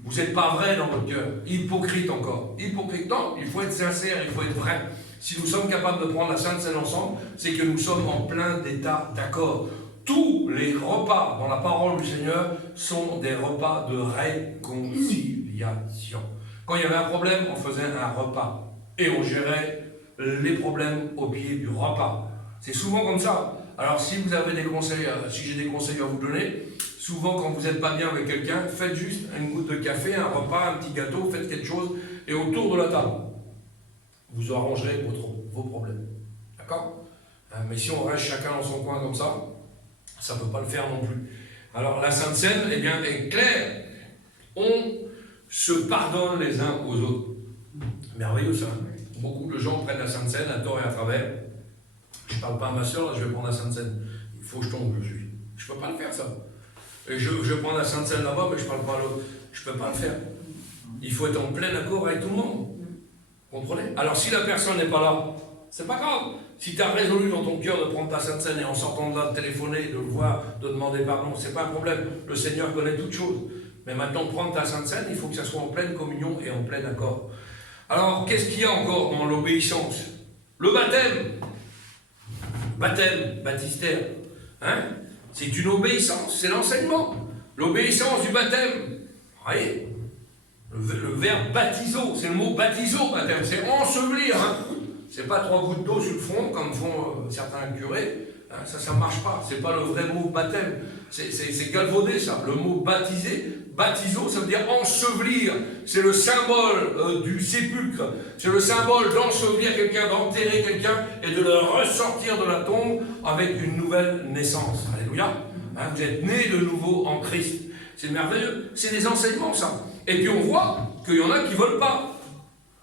Vous n'êtes pas vrai dans votre cœur. Hypocrite encore. Hypocrite, non, il faut être sincère, il faut être vrai. Si nous sommes capables de prendre la Sainte Seine ensemble, c'est que nous sommes en plein état d'accord. Tous les repas dans la parole du Seigneur sont des repas de réconciliation. Quand il y avait un problème, on faisait un repas. Et on gérait les problèmes au pied du repas. C'est souvent comme ça. Alors si vous avez des conseils, si j'ai des conseils à vous donner, souvent quand vous n'êtes pas bien avec quelqu'un, faites juste une goutte de café, un repas, un petit gâteau, faites quelque chose, et autour de la table, vous arrangerez vos problèmes. D'accord? Mais si on reste chacun dans son coin comme ça ne peut pas le faire non plus. Alors la Sainte Seine, eh bien, est claire. On se pardonne les uns aux autres. Merveilleux ça. Beaucoup de gens prennent la Sainte Seine à tort et à travers. Je ne parle pas à ma soeur, là, je vais prendre la Sainte Seine. Il faut que je tombe, je suis. Je ne peux pas le faire ça. Et je prends la Sainte Seine là-bas, mais je ne parle pas à l'autre. Je ne peux pas le faire. Il faut être en plein accord avec tout le monde. Comprenez? Alors si la personne n'est pas là, c'est pas grave. Si tu as résolu dans ton cœur de prendre ta Sainte Seine et en sortant de là, de téléphoner, de le voir, de demander pardon, c'est pas un problème. Le Seigneur connaît toutes choses. Mais maintenant, prendre ta Sainte Seine, il faut que ça soit en pleine communion et en plein accord. Alors, qu'est-ce qu'il y a encore dans l'obéissance? Le baptême. Baptême, baptistère. Hein? C'est une obéissance, c'est l'enseignement. L'obéissance du baptême. Vous voyez? Le verbe baptiso, c'est le mot baptiso, baptême, c'est ensevelir. Hein? C'est pas 3 gouttes d'eau sur le front, comme font certains curés. Hein? Ça ne marche pas. C'est pas le vrai mot baptême. C'est galvaudé, ça. Le mot baptiser, baptiso, ça veut dire ensevelir. C'est le symbole du sépulcre. C'est le symbole d'ensevelir quelqu'un, d'enterrer quelqu'un et de le ressortir de la tombe avec une nouvelle naissance. Alléluia. Hein? Vous êtes nés de nouveau en Christ. C'est merveilleux. C'est des enseignements, ça. Et puis on voit qu'il y en a qui ne veulent pas.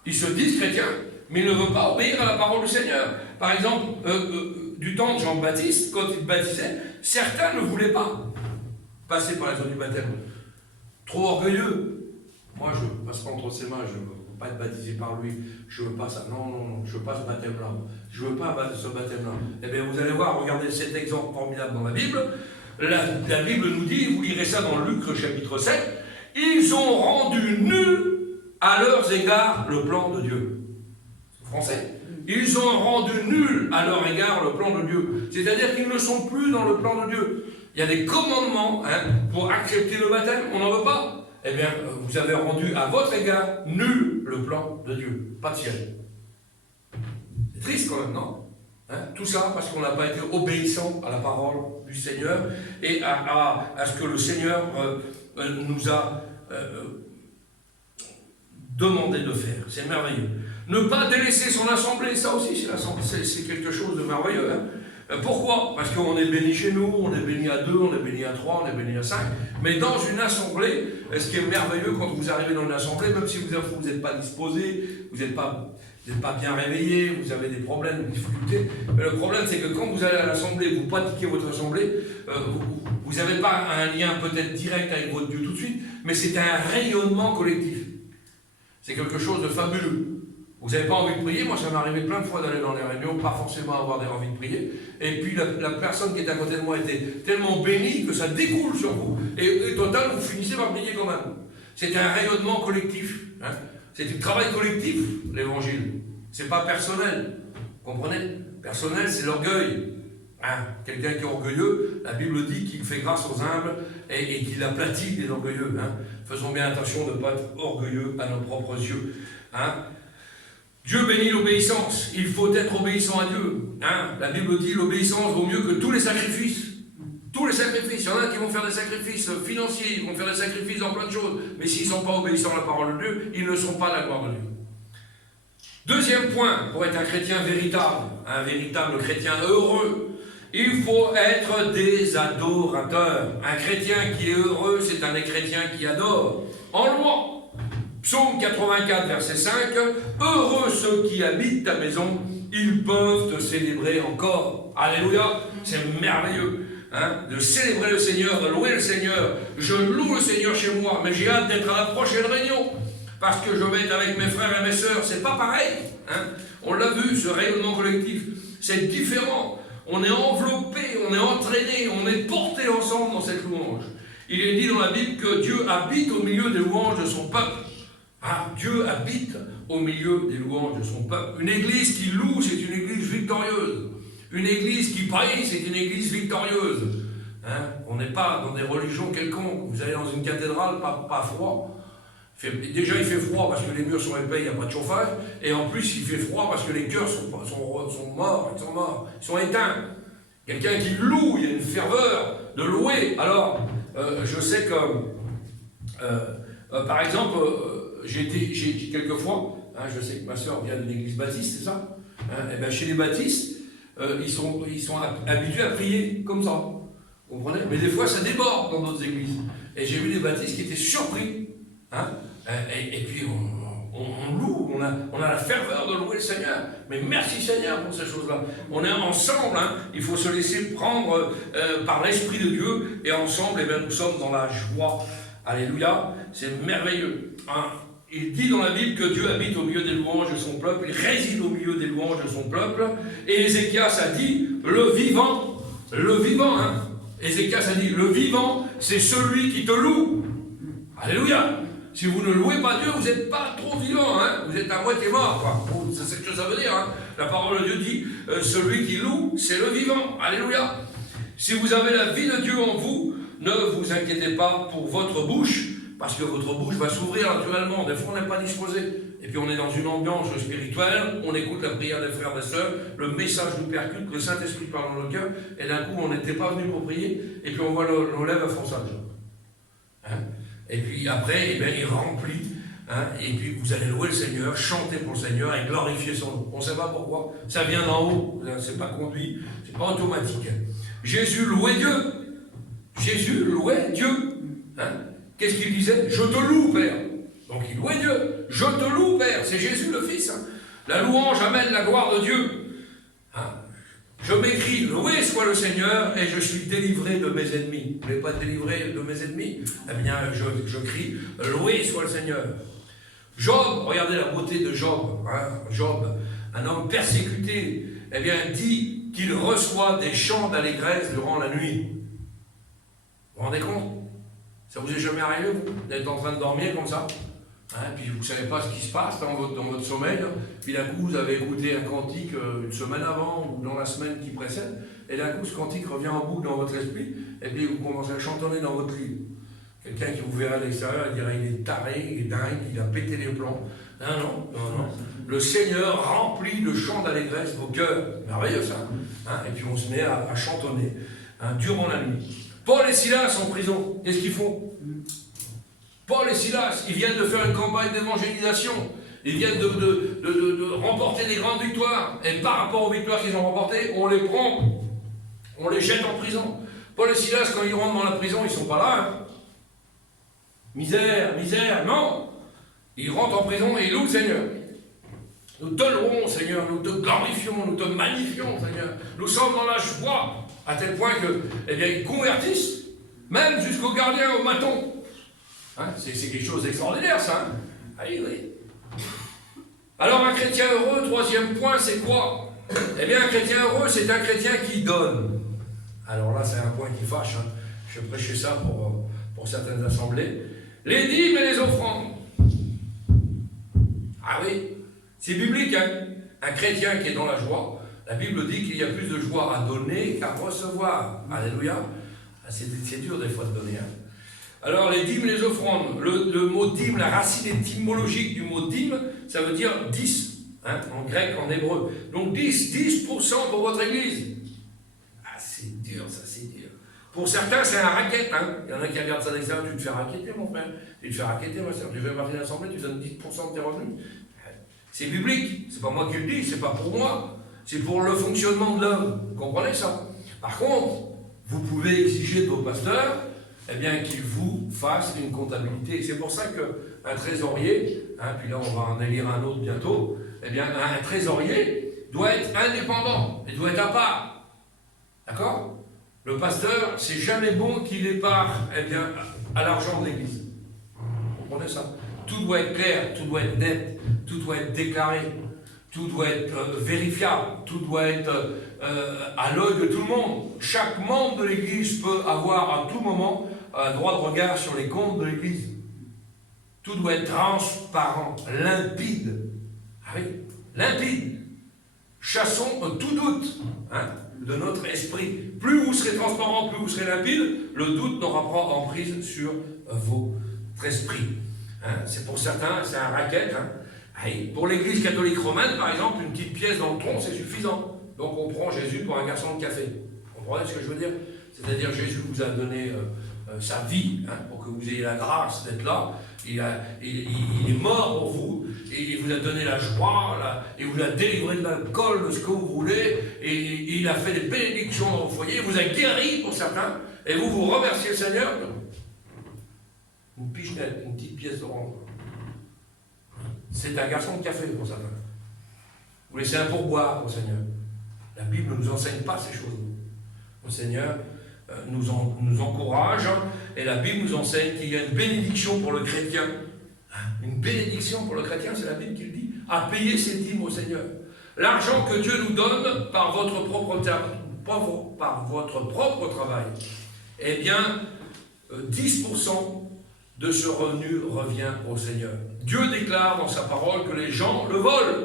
Ils se disent chrétiens, mais ils ne veulent pas obéir à la parole du Seigneur. Par exemple, du temps de Jean-Baptiste, quand il baptisait, certains ne voulaient pas passer par les eaux du baptême. Trop orgueilleux. Moi, je ne passe pas entre ses mains, je ne veux pas être baptisé par lui. Je ne veux pas ça. Non, je veux pas ce baptême-là. Je ne veux pas ce baptême-là. Eh bien, vous allez voir, regardez cet exemple formidable dans la Bible. La Bible nous dit, vous lirez ça dans Luc chapitre 7, ils ont rendu nul à leurs égards le plan de Dieu. Français. Ils ont rendu nul à leur égard le plan de Dieu. C'est-à-dire qu'ils ne sont plus dans le plan de Dieu. Il y a des commandements pour accepter le baptême, on n'en veut pas. Eh bien, vous avez rendu à votre égard nul le plan de Dieu. Pas de ciel. C'est triste quand même, non? Tout ça parce qu'on n'a pas été obéissant à la parole du Seigneur et à ce que le Seigneur nous a demandé de faire. C'est merveilleux. Ne pas délaisser son assemblée, ça aussi c'est quelque chose de merveilleux. Pourquoi? Parce qu'on est béni chez nous, on est béni à 2, on est béni à 3, on est béni à 5. Mais dans une assemblée, ce qui est merveilleux quand vous arrivez dans une assemblée, même si vous n'êtes pas disposé, vous n'êtes pas bien réveillé, vous avez des problèmes, des difficultés. Mais le problème, c'est que quand vous allez à l'assemblée, vous pratiquez votre assemblée, vous n'avez pas un lien peut-être direct avec votre Dieu tout de suite, mais c'est un rayonnement collectif. C'est quelque chose de fabuleux. Vous n'avez pas envie de prier, moi ça m'est arrivé plein de fois d'aller dans les réunions, pas forcément avoir envie de prier, et puis la personne qui était à côté de moi était tellement bénie que ça découle sur vous, et total, vous finissez par prier quand même. C'est un rayonnement collectif, hein. C'est du travail collectif, l'évangile. C'est pas personnel, comprenez? Personnel, c'est l'orgueil. Hein. Quelqu'un qui est orgueilleux, la Bible dit qu'il fait grâce aux humbles et qu'il aplatit les orgueilleux. Hein. Faisons bien attention de ne pas être orgueilleux à nos propres yeux. Hein. Dieu bénit l'obéissance. Il faut être obéissant à Dieu. Hein. La Bible dit l'obéissance vaut mieux que tous les sacrifices. Tous les sacrifices. Il y en a qui vont faire des sacrifices financiers, ils vont faire des sacrifices dans plein de choses. Mais s'ils ne sont pas obéissants à la parole de Dieu, ils ne sont pas la gloire de Dieu. Deuxième point, pour être un chrétien véritable, un véritable chrétien heureux, il faut être des adorateurs. Un chrétien qui est heureux, c'est un chrétien qui adore. En louant. Psaume 84, verset 5, « Heureux ceux qui habitent ta maison, ils peuvent te célébrer encore. » Alléluia, c'est merveilleux. De célébrer le Seigneur, de louer le Seigneur. Je loue le Seigneur chez moi, mais j'ai hâte d'être à la prochaine réunion. Parce que je vais être avec mes frères et mes sœurs, c'est pas pareil. On l'a vu, ce rayonnement collectif, c'est différent. On est enveloppé, on est entraîné, on est porté ensemble dans cette louange. Il est dit dans la Bible que Dieu habite au milieu des louanges de son peuple. Dieu habite au milieu des louanges de son peuple. Une église qui loue, c'est une église victorieuse. Une église qui prie, c'est une église victorieuse. On n'est pas dans des religions quelconques. Vous allez dans une cathédrale, pas froid. Déjà, il fait froid parce que les murs sont épais, il n'y a pas de chauffage. Et en plus, il fait froid parce que les cœurs sont morts, ils sont éteints. Quelqu'un qui loue, il y a une ferveur de louer. Alors, je sais que, par exemple, j'ai quelquefois, je sais que ma soeur vient d'une église baptiste, c'est ça. Et bien, chez les baptistes, ils sont habitués à prier comme ça. Vous comprenez? Mais des fois, ça déborde dans d'autres églises. Et j'ai vu des baptistes qui étaient surpris. Et puis on loue, on a la ferveur de louer le Seigneur. Mais merci Seigneur pour ces choses-là. On est ensemble, il faut se laisser prendre par l'Esprit de Dieu. Et ensemble, nous sommes dans la joie. Alléluia, c'est merveilleux. Il dit dans la Bible que Dieu habite au milieu des louanges de son peuple, il réside au milieu des louanges de son peuple. Et Ézéchias a dit, le vivant, Ézéchias a dit, le vivant, c'est celui qui te loue. Alléluia. Si vous ne louez pas Dieu, vous n'êtes pas trop vivant, vous êtes à moitié mort, quoi. C'est ce que ça veut dire, La parole de Dieu dit, celui qui loue, c'est le vivant. Alléluia. Si vous avez la vie de Dieu en vous, ne vous inquiétez pas pour votre bouche, parce que votre bouche va s'ouvrir naturellement. Des fois, on n'est pas disposé. Et puis, on est dans une ambiance spirituelle, on écoute la prière des frères et des sœurs, le message nous percute, le Saint-Esprit parle dans le cœur, et d'un coup, on n'était pas venu pour prier, et puis on voit nos lèvres à fonçage. Et puis après, il remplit, et puis vous allez louer le Seigneur, chanter pour le Seigneur et glorifier son nom. On ne sait pas pourquoi, ça vient d'en haut, c'est pas conduit, c'est pas automatique. Jésus louait Dieu. Jésus louait Dieu. Qu'est-ce qu'il disait? Je te loue, Père. Donc il louait Dieu. Je te loue, Père. C'est Jésus le Fils. La louange amène la gloire de Dieu. Je m'écris, loué soit le Seigneur, et je suis délivré de mes ennemis. Vous n'êtes pas délivré de mes ennemis? Eh bien, je crie, loué soit le Seigneur. Job, regardez la beauté de Job. Job, un homme persécuté, eh bien, dit qu'il reçoit des chants d'allégresse durant la nuit. Vous vous rendez compte? Ça vous est jamais arrivé, vous, d'être en train de dormir comme ça? Puis vous ne savez pas ce qui se passe dans votre sommeil, puis d'un coup vous avez écouté un cantique une semaine avant ou dans la semaine qui précède, et d'un coup ce cantique revient en boucle dans votre esprit, et puis vous commencez à chantonner dans votre lit. Quelqu'un qui vous verrait à l'extérieur, il dirait il est taré, il est dingue, il a pété les plombs. Non. Le Seigneur remplit de chants d'allégresse vos cœurs. Merveilleux ça. Et puis on se met à chantonner durant la nuit. Paul et Silas en prison, qu'est-ce qu'ils font? Paul et Silas, ils viennent de faire une campagne d'évangélisation. Ils viennent de remporter des grandes victoires. Et par rapport aux victoires qu'ils ont remportées, on les prend, on les jette en prison. Paul et Silas, quand ils rentrent dans la prison, ils ne sont pas là. Misère, non. Ils rentrent en prison et ils louent le Seigneur. Nous te louons, Seigneur, nous te glorifions, nous te magnifions, Seigneur. Nous sommes dans la joie, à tel point que, ils convertissent, même jusqu'au gardien, au maton. C'est quelque chose d'extraordinaire, ça. Oui. Alors, un chrétien heureux, troisième point, c'est quoi? Eh bien, un chrétien heureux, c'est un chrétien qui donne. Alors là, c'est un point qui fâche. Je prêchais ça pour certaines assemblées. Les dîmes et les offrandes. Ah oui, c'est biblique, Un chrétien qui est dans la joie, la Bible dit qu'il y a plus de joie à donner qu'à recevoir. Alléluia. C'est dur des fois de donner, Alors, les dîmes et les offrandes, le mot dîme, la racine étymologique du mot dîme, ça veut dire 10, en grec, en hébreu. Donc 10% pour votre église. C'est dur, ça, c'est dur. Pour certains, c'est un racket. Il y en a qui regardent ça d'extérieur, tu te fais raqueter, mon frère. Tu te fais raqueter, ma soeur. Tu fais partie de l'assemblée, tu donnes 10% de tes revenus. C'est biblique, c'est pas moi qui le dis, c'est pas pour moi, c'est pour le fonctionnement de l'homme. Vous comprenez ça? Par contre, vous pouvez exiger de vos pasteurs eh bien, qu'ils vous fassent une comptabilité. C'est pour ça qu'un trésorier, puis là on va en élire un autre bientôt, eh bien, un trésorier doit être indépendant, il doit être à part. D'accord? Le pasteur, c'est jamais bon qu'il ait part eh bien, à l'argent de l'Église. Vous comprenez ça? Tout doit être clair, tout doit être net, tout doit être déclaré, tout doit être vérifiable, tout doit être à l'œil de tout le monde. Chaque membre de l'Église peut avoir à tout moment un droit de regard sur les comptes de l'Église. Tout doit être transparent, limpide. Ah oui, limpide. Chassons tout doute de notre esprit. Plus vous serez transparent, plus vous serez limpide, le doute n'aura pas emprise sur votre esprit. C'est pour certains, c'est un racket. Pour l'Église catholique romaine, par exemple, une petite pièce dans le tronc, c'est suffisant. Donc on prend Jésus pour un garçon de café. Vous comprenez ce que je veux dire? C'est-à-dire Jésus vous a donné sa vie pour que vous ayez la grâce d'être là. Il est mort pour vous, et il vous a donné la joie, il vous a délivré de l'alcool, de ce que vous voulez, et il a fait des bénédictions dans vos foyers, il vous a guéri pour certains, et vous remerciez le Seigneur. Une pichenette, une petite pièce d'orange. C'est un garçon de café pour certains. Vous laissez un pourboire au Seigneur. La Bible ne nous enseigne pas ces choses. Le Seigneur nous encourage, et la Bible nous enseigne qu'il y a une bénédiction pour le chrétien. Une bénédiction pour le chrétien, c'est la Bible qui le dit, à payer ses dîmes au Seigneur. L'argent que Dieu nous donne par votre propre travail, eh bien, 10% de ce revenu revient au Seigneur. Dieu déclare dans sa parole que les gens le volent.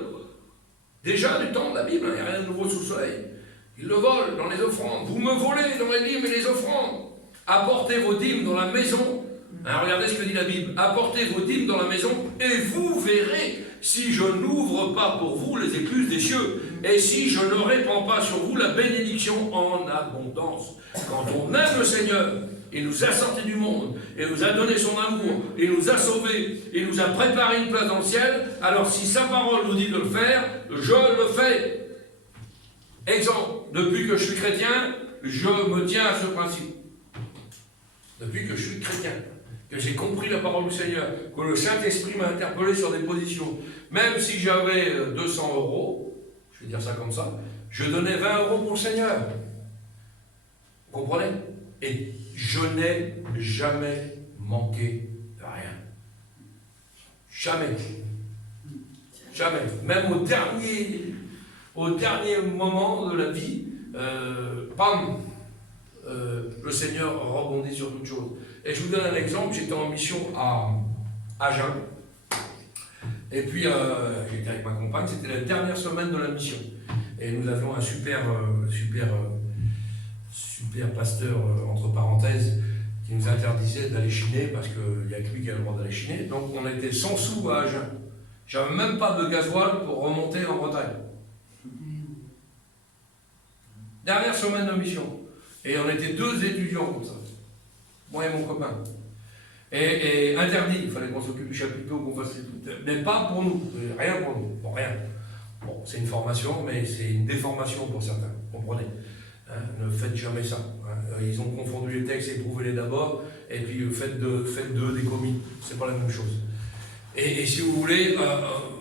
Déjà du temps de la Bible, il n'y a rien de nouveau sous le soleil. Ils le volent dans les offrandes. Vous me volez dans les dîmes et les offrandes. Apportez vos dîmes dans la maison. Regardez ce que dit la Bible. Apportez vos dîmes dans la maison et vous verrez si je n'ouvre pas pour vous les écluses des cieux et si je ne répands pas sur vous la bénédiction en abondance. Quand on aime le Seigneur, il nous a sortis du monde, il nous a donné son amour, il nous a sauvés, il nous a préparé une place dans le ciel, alors si sa parole nous dit de le faire, je le fais. Exemple, depuis que je suis chrétien, je me tiens à ce principe. Depuis que je suis chrétien, que j'ai compris la parole du Seigneur, que le Saint-Esprit m'a interpellé sur des positions, même si j'avais 200 €, je vais dire ça comme ça, je donnais 20 € pour le Seigneur. Vous comprenez? Et je n'ai jamais manqué de rien. Jamais. Jamais. Même au dernier moment de la vie, le Seigneur rebondit sur toute chose. Et je vous donne un exemple, j'étais en mission à Agen, et puis j'étais avec ma compagne, c'était la dernière semaine de la mission. Et nous avions un super pasteur, entre parenthèses, qui nous interdisait d'aller chiner, parce qu'il n'y a que lui qui a le droit d'aller chiner. Donc on était 100 sous à Agen. J'avais même pas de gasoil pour remonter en Bretagne. Dernière semaine de mission. Et on était 2 étudiants comme ça. Moi et mon copain. Et interdit, il fallait qu'on s'occupe du chapiteau, qu'on fasse tout. Mais pas pour nous, rien pour nous. Bon, rien. Bon, c'est une formation, mais c'est une déformation pour certains. Comprenez? Ne faites jamais ça. Ils ont confondu les textes, éprouvez-les d'abord, et puis faites d'eux des commis. C'est pas la même chose. Et si vous voulez,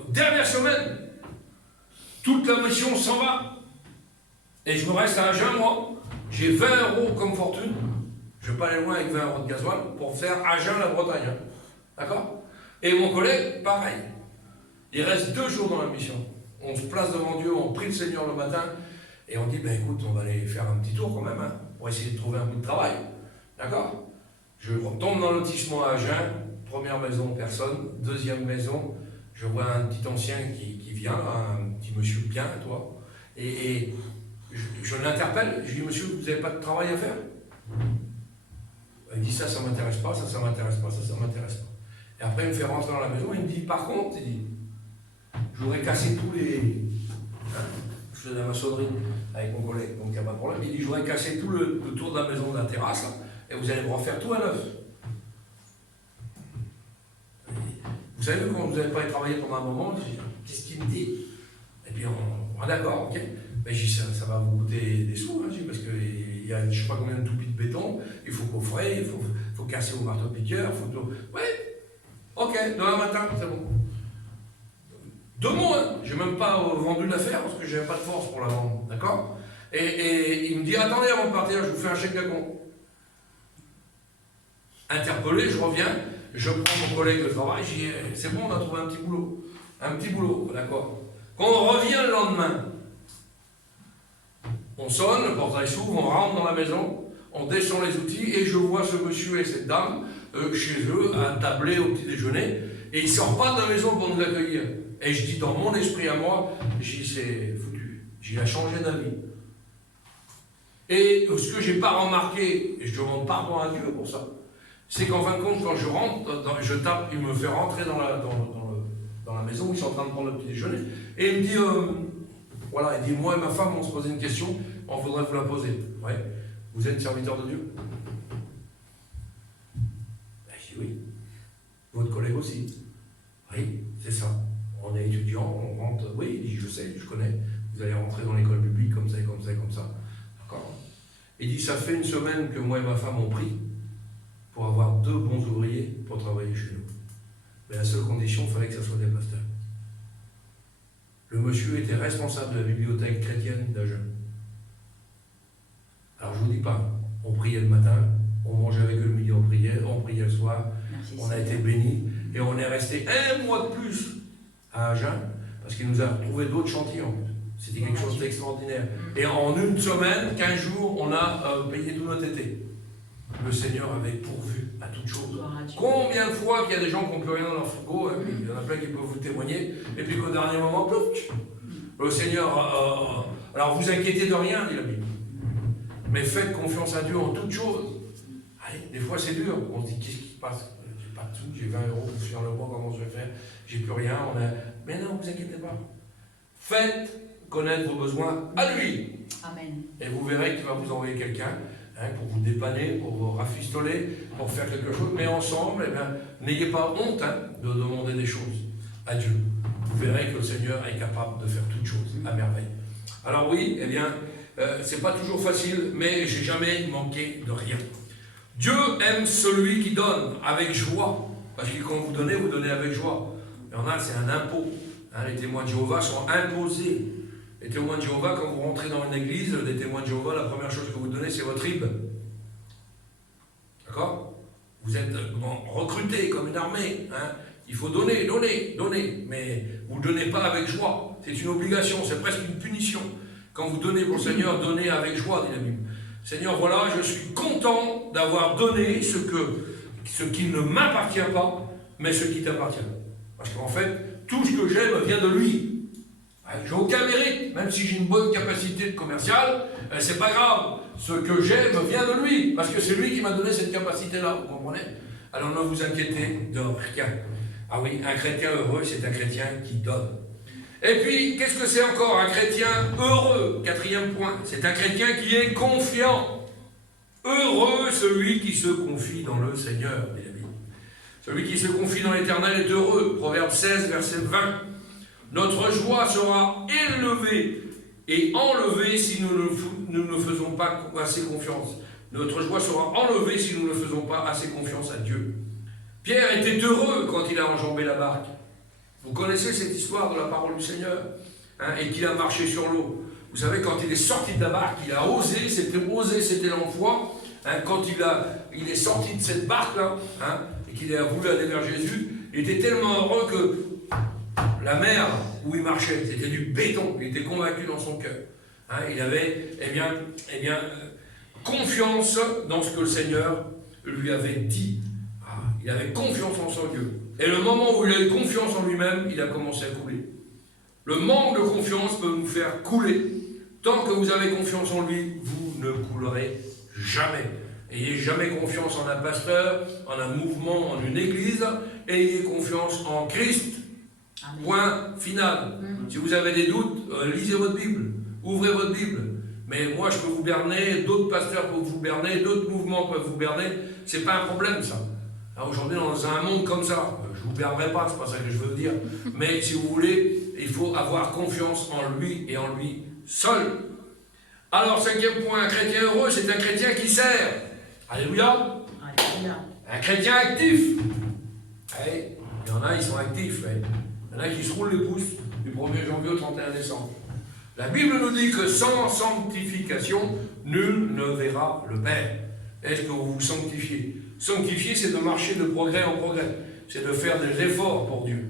dernière semaine, toute la mission s'en va. Et je me reste à Agen, moi. J'ai 20 € comme fortune. Je ne vais pas aller loin avec 20 € de gasoil pour faire Agen la Bretagne. D'accord? Et mon collègue, pareil. Il reste 2 jours dans la mission. On se place devant Dieu, on prie le Seigneur le matin, et on dit, écoute, on va aller faire un petit tour quand même, pour essayer de trouver un bout de travail. D'accord? Je retombe dans le lotissement à Agen, première maison, personne. Deuxième maison, je vois un petit ancien qui vient, un petit monsieur bien, toi, et je l'interpelle, je dis, monsieur, vous n'avez pas de travail à faire? Il dit, ça m'intéresse pas, ça m'intéresse pas, ça m'intéresse pas. Et après, il me fait rentrer dans la maison, il me dit, par contre, il dit, je voudrais casser tous les... je faisais la maçonnerie avec mon collègue, donc il n'y a pas de problème. Il dit, je voudrais casser tout le tour de la maison, de la terrasse, là, et vous allez me refaire tout à neuf. Vous savez, quand vous n'avez pas travaillé pendant un moment, je dis, qu'est-ce qu'il me dit? Et puis on d'accord, ok. Mais je dis, ça va vous coûter des sous, hein, parce qu'il y a je ne sais pas combien de toupies de béton, il faut coffrer, il faut casser au marteau-piqueur, il faut tout. Ouais, ok, demain matin, c'est bon. 2 mots, hein. Je n'ai même pas vendu l'affaire parce que je n'avais pas de force pour la vendre, d'accord? Et il me dit, attendez, avant de partir, je vous fais un chèque d'acompte. Interpellé, je reviens, je prends mon collègue de travail, je dis, c'est bon, on a trouvé un petit boulot, d'accord? Quand on revient le lendemain, on sonne, le portail s'ouvre, on rentre dans la maison, on descend les outils et je vois ce monsieur et cette dame chez eux, attablés au petit déjeuner, et ils ne sortent pas de la maison pour nous accueillir. Et je dis dans mon esprit à moi, je dis c'est foutu, il a changé d'avis. Et ce que je n'ai pas remarqué, et je demande pardon à Dieu pour ça, c'est qu'en fin de compte, quand je rentre, je tape, il me fait rentrer dans la maison où ils sont en train de prendre le petit déjeuner, et il me dit, voilà, il dit, moi et ma femme, on se posait une question, on voudrait vous la poser. Ouais. Vous êtes serviteur de Dieu? Ben, je dis oui. Votre collègue aussi? Oui, c'est ça. On est étudiant, on rentre, oui, il dit, je sais, je connais, vous allez rentrer dans l'école publique comme ça et comme ça et comme ça. D'accord? Il dit, ça fait 1 semaine que moi et ma femme ont pris pour avoir 2 bons ouvriers pour travailler chez nous. Mais la seule condition, il fallait que ça soit des pasteurs. Le monsieur était responsable de la bibliothèque chrétienne d'Agen. Alors je ne vous dis pas, on priait le matin, on mangeait avec eux le midi, on priait le soir, on a été bénis, et on est resté 1 mois de plus à Agen, parce qu'il nous a trouvé d'autres chantiers en plus. C'était quelque chose d'extraordinaire. Et en 1 semaine, 15 jours, on a payé tout notre été. Le Seigneur avait pourvu à toutes choses. Combien de fois qu'il y a des gens qui n'ont plus rien dans leur frigo, hein, il y en a plein qui peuvent vous témoigner, et puis qu'au dernier moment, plouf, le Seigneur... alors vous inquiétez de rien, dit la Bible. Mais faites confiance à Dieu en toutes choses. Allez, des fois c'est dur. On se dit, qu'est-ce qui se passe? J'ai pas de sous, j'ai 20 € pour faire le mois, comment je vais faire? J'ai plus rien. Mais non, vous inquiétez pas. Faites connaître vos besoins à lui. Amen. Et vous verrez qu'il va vous envoyer quelqu'un pour vous dépanner, pour vous rafistoler, pour faire quelque chose. Mais ensemble, n'ayez pas honte de demander des choses à Dieu. Vous verrez que le Seigneur est capable de faire toutes choses à merveille. Alors oui, eh bien, c'est pas toujours facile, mais j'ai jamais manqué de rien. Dieu aime celui qui donne avec joie, parce que quand vous donnez avec joie. Il y en a, c'est un impôt. Les témoins de Jéhovah sont imposés. Les témoins de Jéhovah, quand vous rentrez dans une église, les témoins de Jéhovah, la première chose que vous donnez, c'est votre RIB. D'accord? Vous êtes recrutés comme une armée. Il faut donner, mais vous ne donnez pas avec joie. C'est une obligation, c'est presque une punition. Quand vous donnez pour le Seigneur, donnez avec joie, dit la Bible. Seigneur, voilà, je suis content d'avoir donné ce qui ne m'appartient pas, mais ce qui t'appartient. Parce qu'en fait, tout ce que j'aime vient de lui. J'ai aucun mérite, même si j'ai une bonne capacité commerciale, c'est pas grave. Ce que j'aime vient de lui, parce que c'est lui qui m'a donné cette capacité-là, vous comprenez? Alors ne vous inquiétez de rien. Ah oui, un chrétien heureux, c'est un chrétien qui donne. Et puis, qu'est-ce que c'est encore un chrétien heureux? 4e point, c'est un chrétien qui est confiant. Heureux celui qui se confie dans le Seigneur, dit la Bible. Celui qui se confie dans l'Éternel est heureux. Proverbe 16, verset 20. Notre joie sera élevée et enlevée si nous ne faisons pas assez confiance. Notre joie sera enlevée si nous ne faisons pas assez confiance à Dieu. Pierre était heureux quand il a enjambé la barque. Vous connaissez cette histoire de la parole du Seigneur, et qu'il a marché sur l'eau. Vous savez, quand il est sorti de la barque, il a osé, c'était l'envoi. Quand il est sorti de cette barque-là, et qu'il a voulu aller vers Jésus, il était tellement heureux que la mer où il marchait, c'était du béton. Il était convaincu dans son cœur. Il avait, confiance dans ce que le Seigneur lui avait dit. Il avait confiance en son Dieu. Et le moment où il a eu confiance en lui-même, il a commencé à couler. Le manque de confiance peut nous faire couler. Tant que vous avez confiance en lui, vous ne coulerez jamais. Ayez jamais confiance en un pasteur, en un mouvement, en une église. Ayez confiance en Christ. Amen. Point final. Si vous avez des doutes, lisez votre Bible. Ouvrez votre Bible. Mais moi, je peux vous berner, d'autres pasteurs peuvent vous berner, d'autres mouvements peuvent vous berner. C'est pas un problème, ça. Aujourd'hui, dans un monde comme ça, je ne vous perdrai pas, c'est pas ça que je veux dire, mais si vous voulez, il faut avoir confiance en lui et en lui seul. Alors, 5e point, un chrétien heureux, c'est un chrétien qui sert. Alléluia. Alléluia. Un chrétien actif. Ouais, il y en a, ils sont actifs. Ouais. Il y en a qui se roulent les pouces du 1er janvier au 31 décembre. La Bible nous dit que sans sanctification, nul ne verra le Père. Est-ce que vous vous sanctifiez? Sanctifier, c'est de marcher de progrès en progrès. C'est de faire des efforts pour Dieu.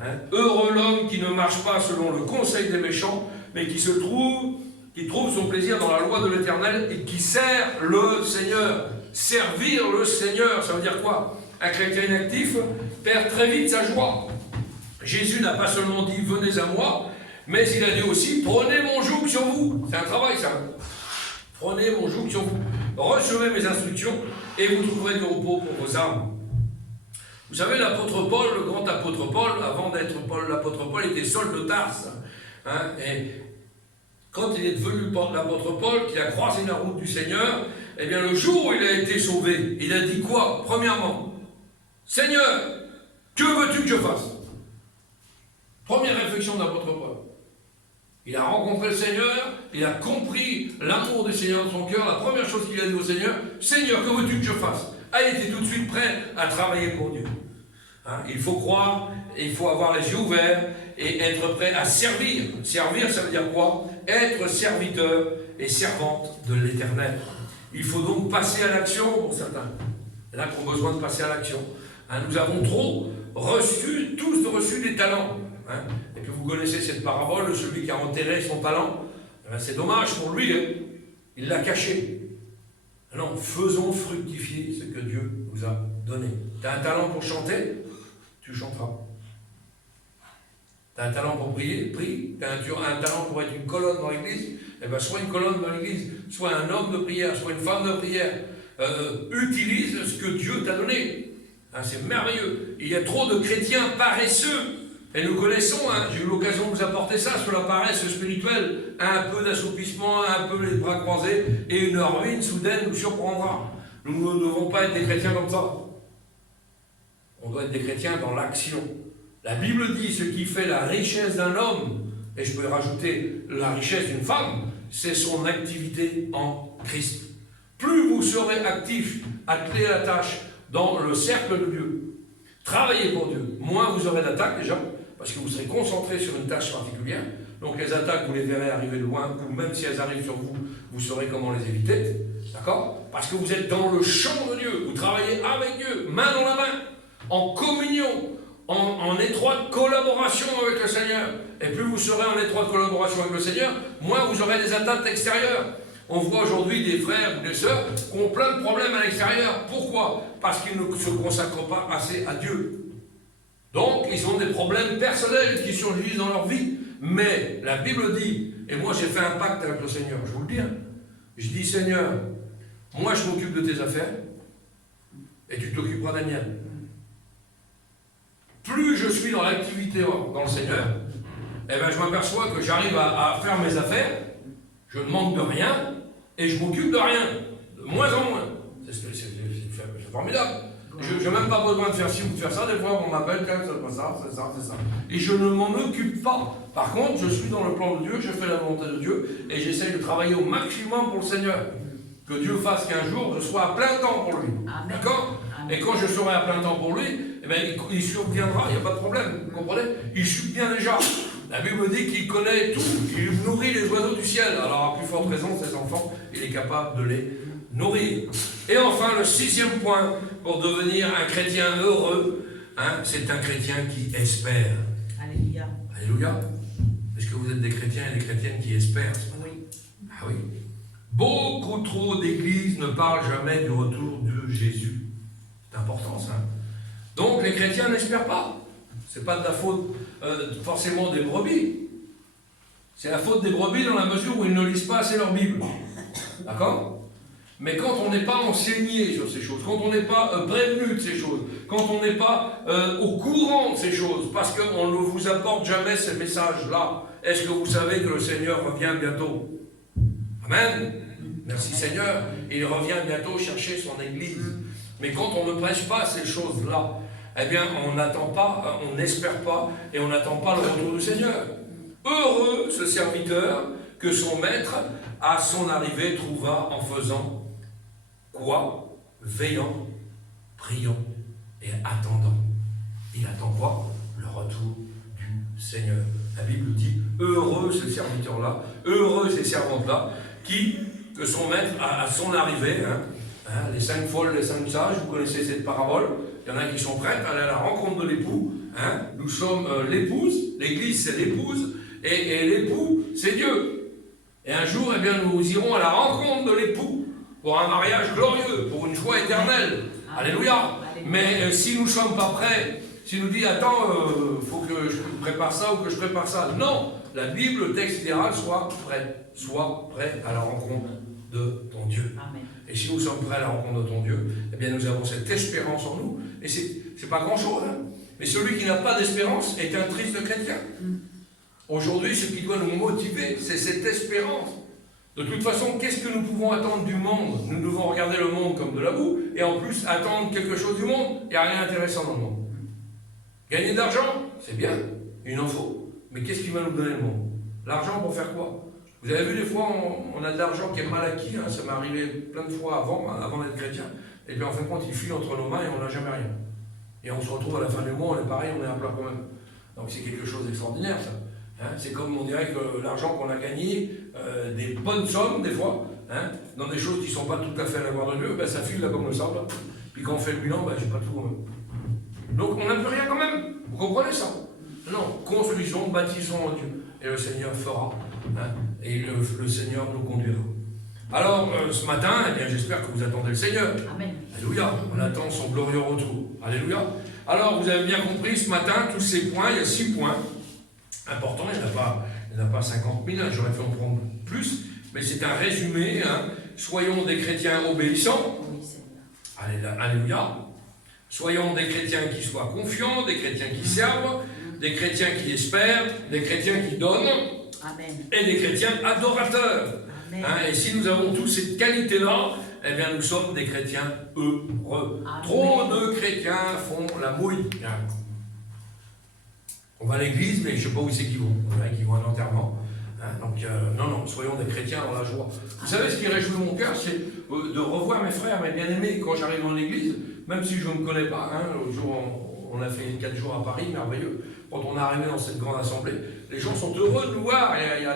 Hein? Heureux l'homme qui ne marche pas selon le conseil des méchants, mais qui trouve son plaisir dans la loi de l'Éternel et qui sert le Seigneur. Servir le Seigneur, ça veut dire quoi? Un chrétien inactif perd très vite sa joie. Jésus n'a pas seulement dit « venez à moi », mais il a dit aussi « prenez mon joug sur vous ». C'est un travail, ça. Prenez mon joug sur vous. Recevez mes instructions et vous trouverez du repos pour vos âmes. Vous savez, l'apôtre Paul, le grand apôtre Paul, avant d'être Paul, l'apôtre Paul était Saul de Tarse. Hein, et quand il est devenu l'apôtre Paul, qui a croisé la route du Seigneur, eh bien le jour où il a été sauvé, il a dit quoi? Premièrement, Seigneur, que veux-tu que je fasse? Première réflexion de l'apôtre Paul. Il a rencontré le Seigneur, il a compris l'amour du Seigneur dans son cœur. La première chose qu'il a dit au Seigneur, Seigneur, que veux-tu que je fasse? Il était tout de suite prêt à travailler pour Dieu. Hein, il faut croire, il faut avoir les yeux ouverts et être prêt à servir. Servir, ça veut dire quoi? Être serviteur et servante de l'Éternel. Il faut donc passer à l'action pour certains. Il y en a qui ont besoin de passer à l'action. Hein, nous avons tous reçu des talents. Hein. Et puis vous connaissez cette parabole de celui qui a enterré son talent. C'est dommage pour lui, hein. Il l'a caché. Non, faisons fructifier ce que Dieu nous a donné. Tu as un talent pour chanter, tu chanteras. Tu as un talent pour prier, prie. Tu as un talent pour être une colonne dans l'église, eh bien, soit une colonne dans l'église, soit un homme de prière, soit une femme de prière. Utilise ce que Dieu t'a donné. Hein, c'est merveilleux. Il y a trop de chrétiens paresseux. Et nous connaissons, hein, j'ai eu l'occasion de vous apporter ça sur la paresse spirituelle. Un peu d'assoupissement, un peu les bras croisés, et une ruine soudaine nous surprendra. Nous ne devons pas être des chrétiens comme ça. On doit être des chrétiens dans l'action. La Bible dit ce qui fait la richesse d'un homme, et je peux rajouter la richesse d'une femme, c'est son activité en Christ. Plus vous serez actifs, attelés à la tâche, dans le cercle de Dieu, travaillez pour Dieu, moins vous aurez d'attaques déjà, parce que vous serez concentré sur une tâche particulière. Donc les attaques, vous les verrez arriver de loin, ou même si elles arrivent sur vous, vous saurez comment les éviter. D'accord? Parce que vous êtes dans le champ de Dieu, vous travaillez avec Dieu, main dans la main, en communion, en étroite collaboration avec le Seigneur. Et plus vous serez en étroite collaboration avec le Seigneur, moins vous aurez des attentes extérieures. On voit aujourd'hui des frères ou des sœurs qui ont plein de problèmes à l'extérieur. Pourquoi? Parce qu'ils ne se consacrent pas assez à Dieu. Donc, ils ont des problèmes personnels qui surgissent dans leur vie. Mais la Bible dit, et moi j'ai fait un pacte avec le Seigneur, je vous le dis, hein, je dis Seigneur, moi je m'occupe de tes affaires, et tu t'occuperas des miennes. Plus je suis dans l'activité dans le Seigneur, eh ben, je m'aperçois que j'arrive à faire mes affaires, je ne manque de rien, et je m'occupe de rien, de moins en moins. C'est formidable. Je n'ai même pas besoin de faire ci ou de faire ça. Des fois, on m'appelle, c'est ça. Et je ne m'en occupe pas. Par contre, je suis dans le plan de Dieu, je fais la volonté de Dieu, et j'essaye de travailler au maximum pour le Seigneur. Que Dieu fasse qu'un jour, je sois à plein temps pour lui. D'accord? Et quand je serai à plein temps pour lui, eh bien, il surviendra, il n'y a pas de problème. Vous comprenez? Il subvient déjà. La Bible dit qu'il connaît tout. Il nourrit les oiseaux du ciel. Alors, à plus forte raison, ses enfants, il est capable de les nourrir. Et enfin, le 6e point, pour devenir un chrétien heureux, hein, c'est un chrétien qui espère. Alléluia. Alléluia. Est-ce que vous êtes des chrétiens et des chrétiennes qui espèrent? Oui. Ah oui. Beaucoup trop d'églises ne parlent jamais du retour de Jésus. C'est important, ça. Donc, les chrétiens n'espèrent pas. Ce n'est pas de la faute forcément des brebis. C'est la faute des brebis dans la mesure où ils ne lisent pas assez leur Bible. D'accord? Mais quand on n'est pas enseigné sur ces choses, quand on n'est pas prévenu de ces choses, quand on n'est pas au courant de ces choses, parce qu'on ne vous apporte jamais ces messages-là, est-ce que vous savez que le Seigneur revient bientôt? Amen. Merci Seigneur. Il revient bientôt chercher son Église. Mais quand on ne prêche pas ces choses-là, eh bien, on n'attend pas, on n'espère pas, et on n'attend pas le retour du Seigneur. Heureux ce serviteur que son maître, à son arrivée, trouva en faisant quoi? Veillant, priant et attendant. Il attend quoi? Le retour du Seigneur. La Bible dit, heureux ce serviteur-là, heureux ces servantes-là, que son maître, à son arrivée, les 5 folles, les 5 sages, vous connaissez cette parabole, il y en a qui sont prêtes à aller à la rencontre de l'époux. Nous sommes l'épouse, l'Église c'est l'épouse, et l'époux c'est Dieu. Et un jour, eh bien, nous irons à la rencontre de l'époux, pour un mariage glorieux, pour une joie éternelle. Alléluia. Mais si nous ne sommes pas prêts, si nous dit, attends, faut que je prépare ça ou que je prépare ça. Non, la Bible, le texte idéal, sois prêt à la rencontre de ton Dieu. Amen. Et si nous sommes prêts à la rencontre de ton Dieu, eh bien nous avons cette espérance en nous. Et c'est pas grand-chose, mais celui qui n'a pas d'espérance est un triste chrétien. Aujourd'hui, ce qui doit nous motiver, c'est cette espérance. De toute façon, qu'est-ce que nous pouvons attendre du monde? Nous devons regarder le monde comme de la boue, et en plus attendre quelque chose du monde. Il n'y a rien d'intéressant dans le monde. Gagner de l'argent, c'est bien, il en faut. Mais qu'est-ce qui va nous donner le monde? L'argent pour faire quoi? Vous avez vu, des fois, on a de l'argent qui est mal acquis, ça m'est arrivé plein de fois avant d'être chrétien, et puis en fin de compte, il file entre nos mains et on n'a jamais rien. Et on se retrouve à la fin du mois, on est pareil, on est à plat quand même. Donc c'est quelque chose d'extraordinaire, ça. C'est comme on dirait que l'argent qu'on a gagné, des bonnes sommes, des fois, dans des choses qui ne sont pas tout à fait à la gloire de Dieu, ben, ça file là comme le sable. Puis quand on fait le bilan, ben, j'ai pas tout. Donc on n'a plus rien quand même. Vous comprenez ça? Non, construisons, bâtissons en Dieu. Et le Seigneur fera. Et le Seigneur nous conduira. Alors, ce matin, eh bien, j'espère que vous attendez le Seigneur. Amen. Alléluia. On attend son glorieux retour. Alléluia. Alors, vous avez bien compris, ce matin, tous ces points, il y a 6 points importants. Il n'y en a pas 50 000, j'aurais pu en prendre plus. Mais c'est un résumé. Soyons des chrétiens obéissants. Alléluia. Soyons des chrétiens qui soient confiants, des chrétiens qui servent, des chrétiens qui espèrent, des chrétiens qui donnent. Amen. Et des chrétiens adorateurs. Et si nous avons toutes ces qualités-là, eh bien nous sommes des chrétiens heureux. Amen. Trop de chrétiens font la mouille. On va à l'église, mais je ne sais pas où c'est qu'ils vont. Il y en a qui vont à l'enterrement. Donc, non, soyons des chrétiens dans la joie. Vous savez, ce qui réjouit mon cœur, c'est de revoir mes frères, mes bien-aimés, quand j'arrive dans l'église, même si je ne me connais pas. L'autre jour, on a fait 4 jours à Paris, merveilleux. Quand on est arrivé dans cette grande assemblée, les gens sont heureux de nous voir. Il y a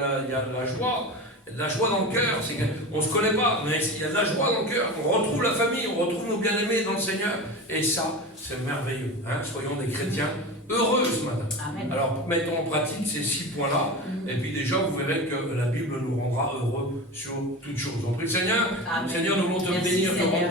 de la joie. Il y a de la joie dans le cœur. On ne se connaît pas, mais il y a de la joie dans le cœur. On retrouve la famille, on retrouve nos bien-aimés dans le Seigneur. Et ça, c'est merveilleux. Soyons des chrétiens heureux ce matin. Amen. Alors, mettons en pratique ces 6 points-là. Et puis déjà, vous verrez que la Bible nous rendra heureux sur toutes choses. On prie le Seigneur. Amen. Seigneur, nous voulons te bénir, te rendre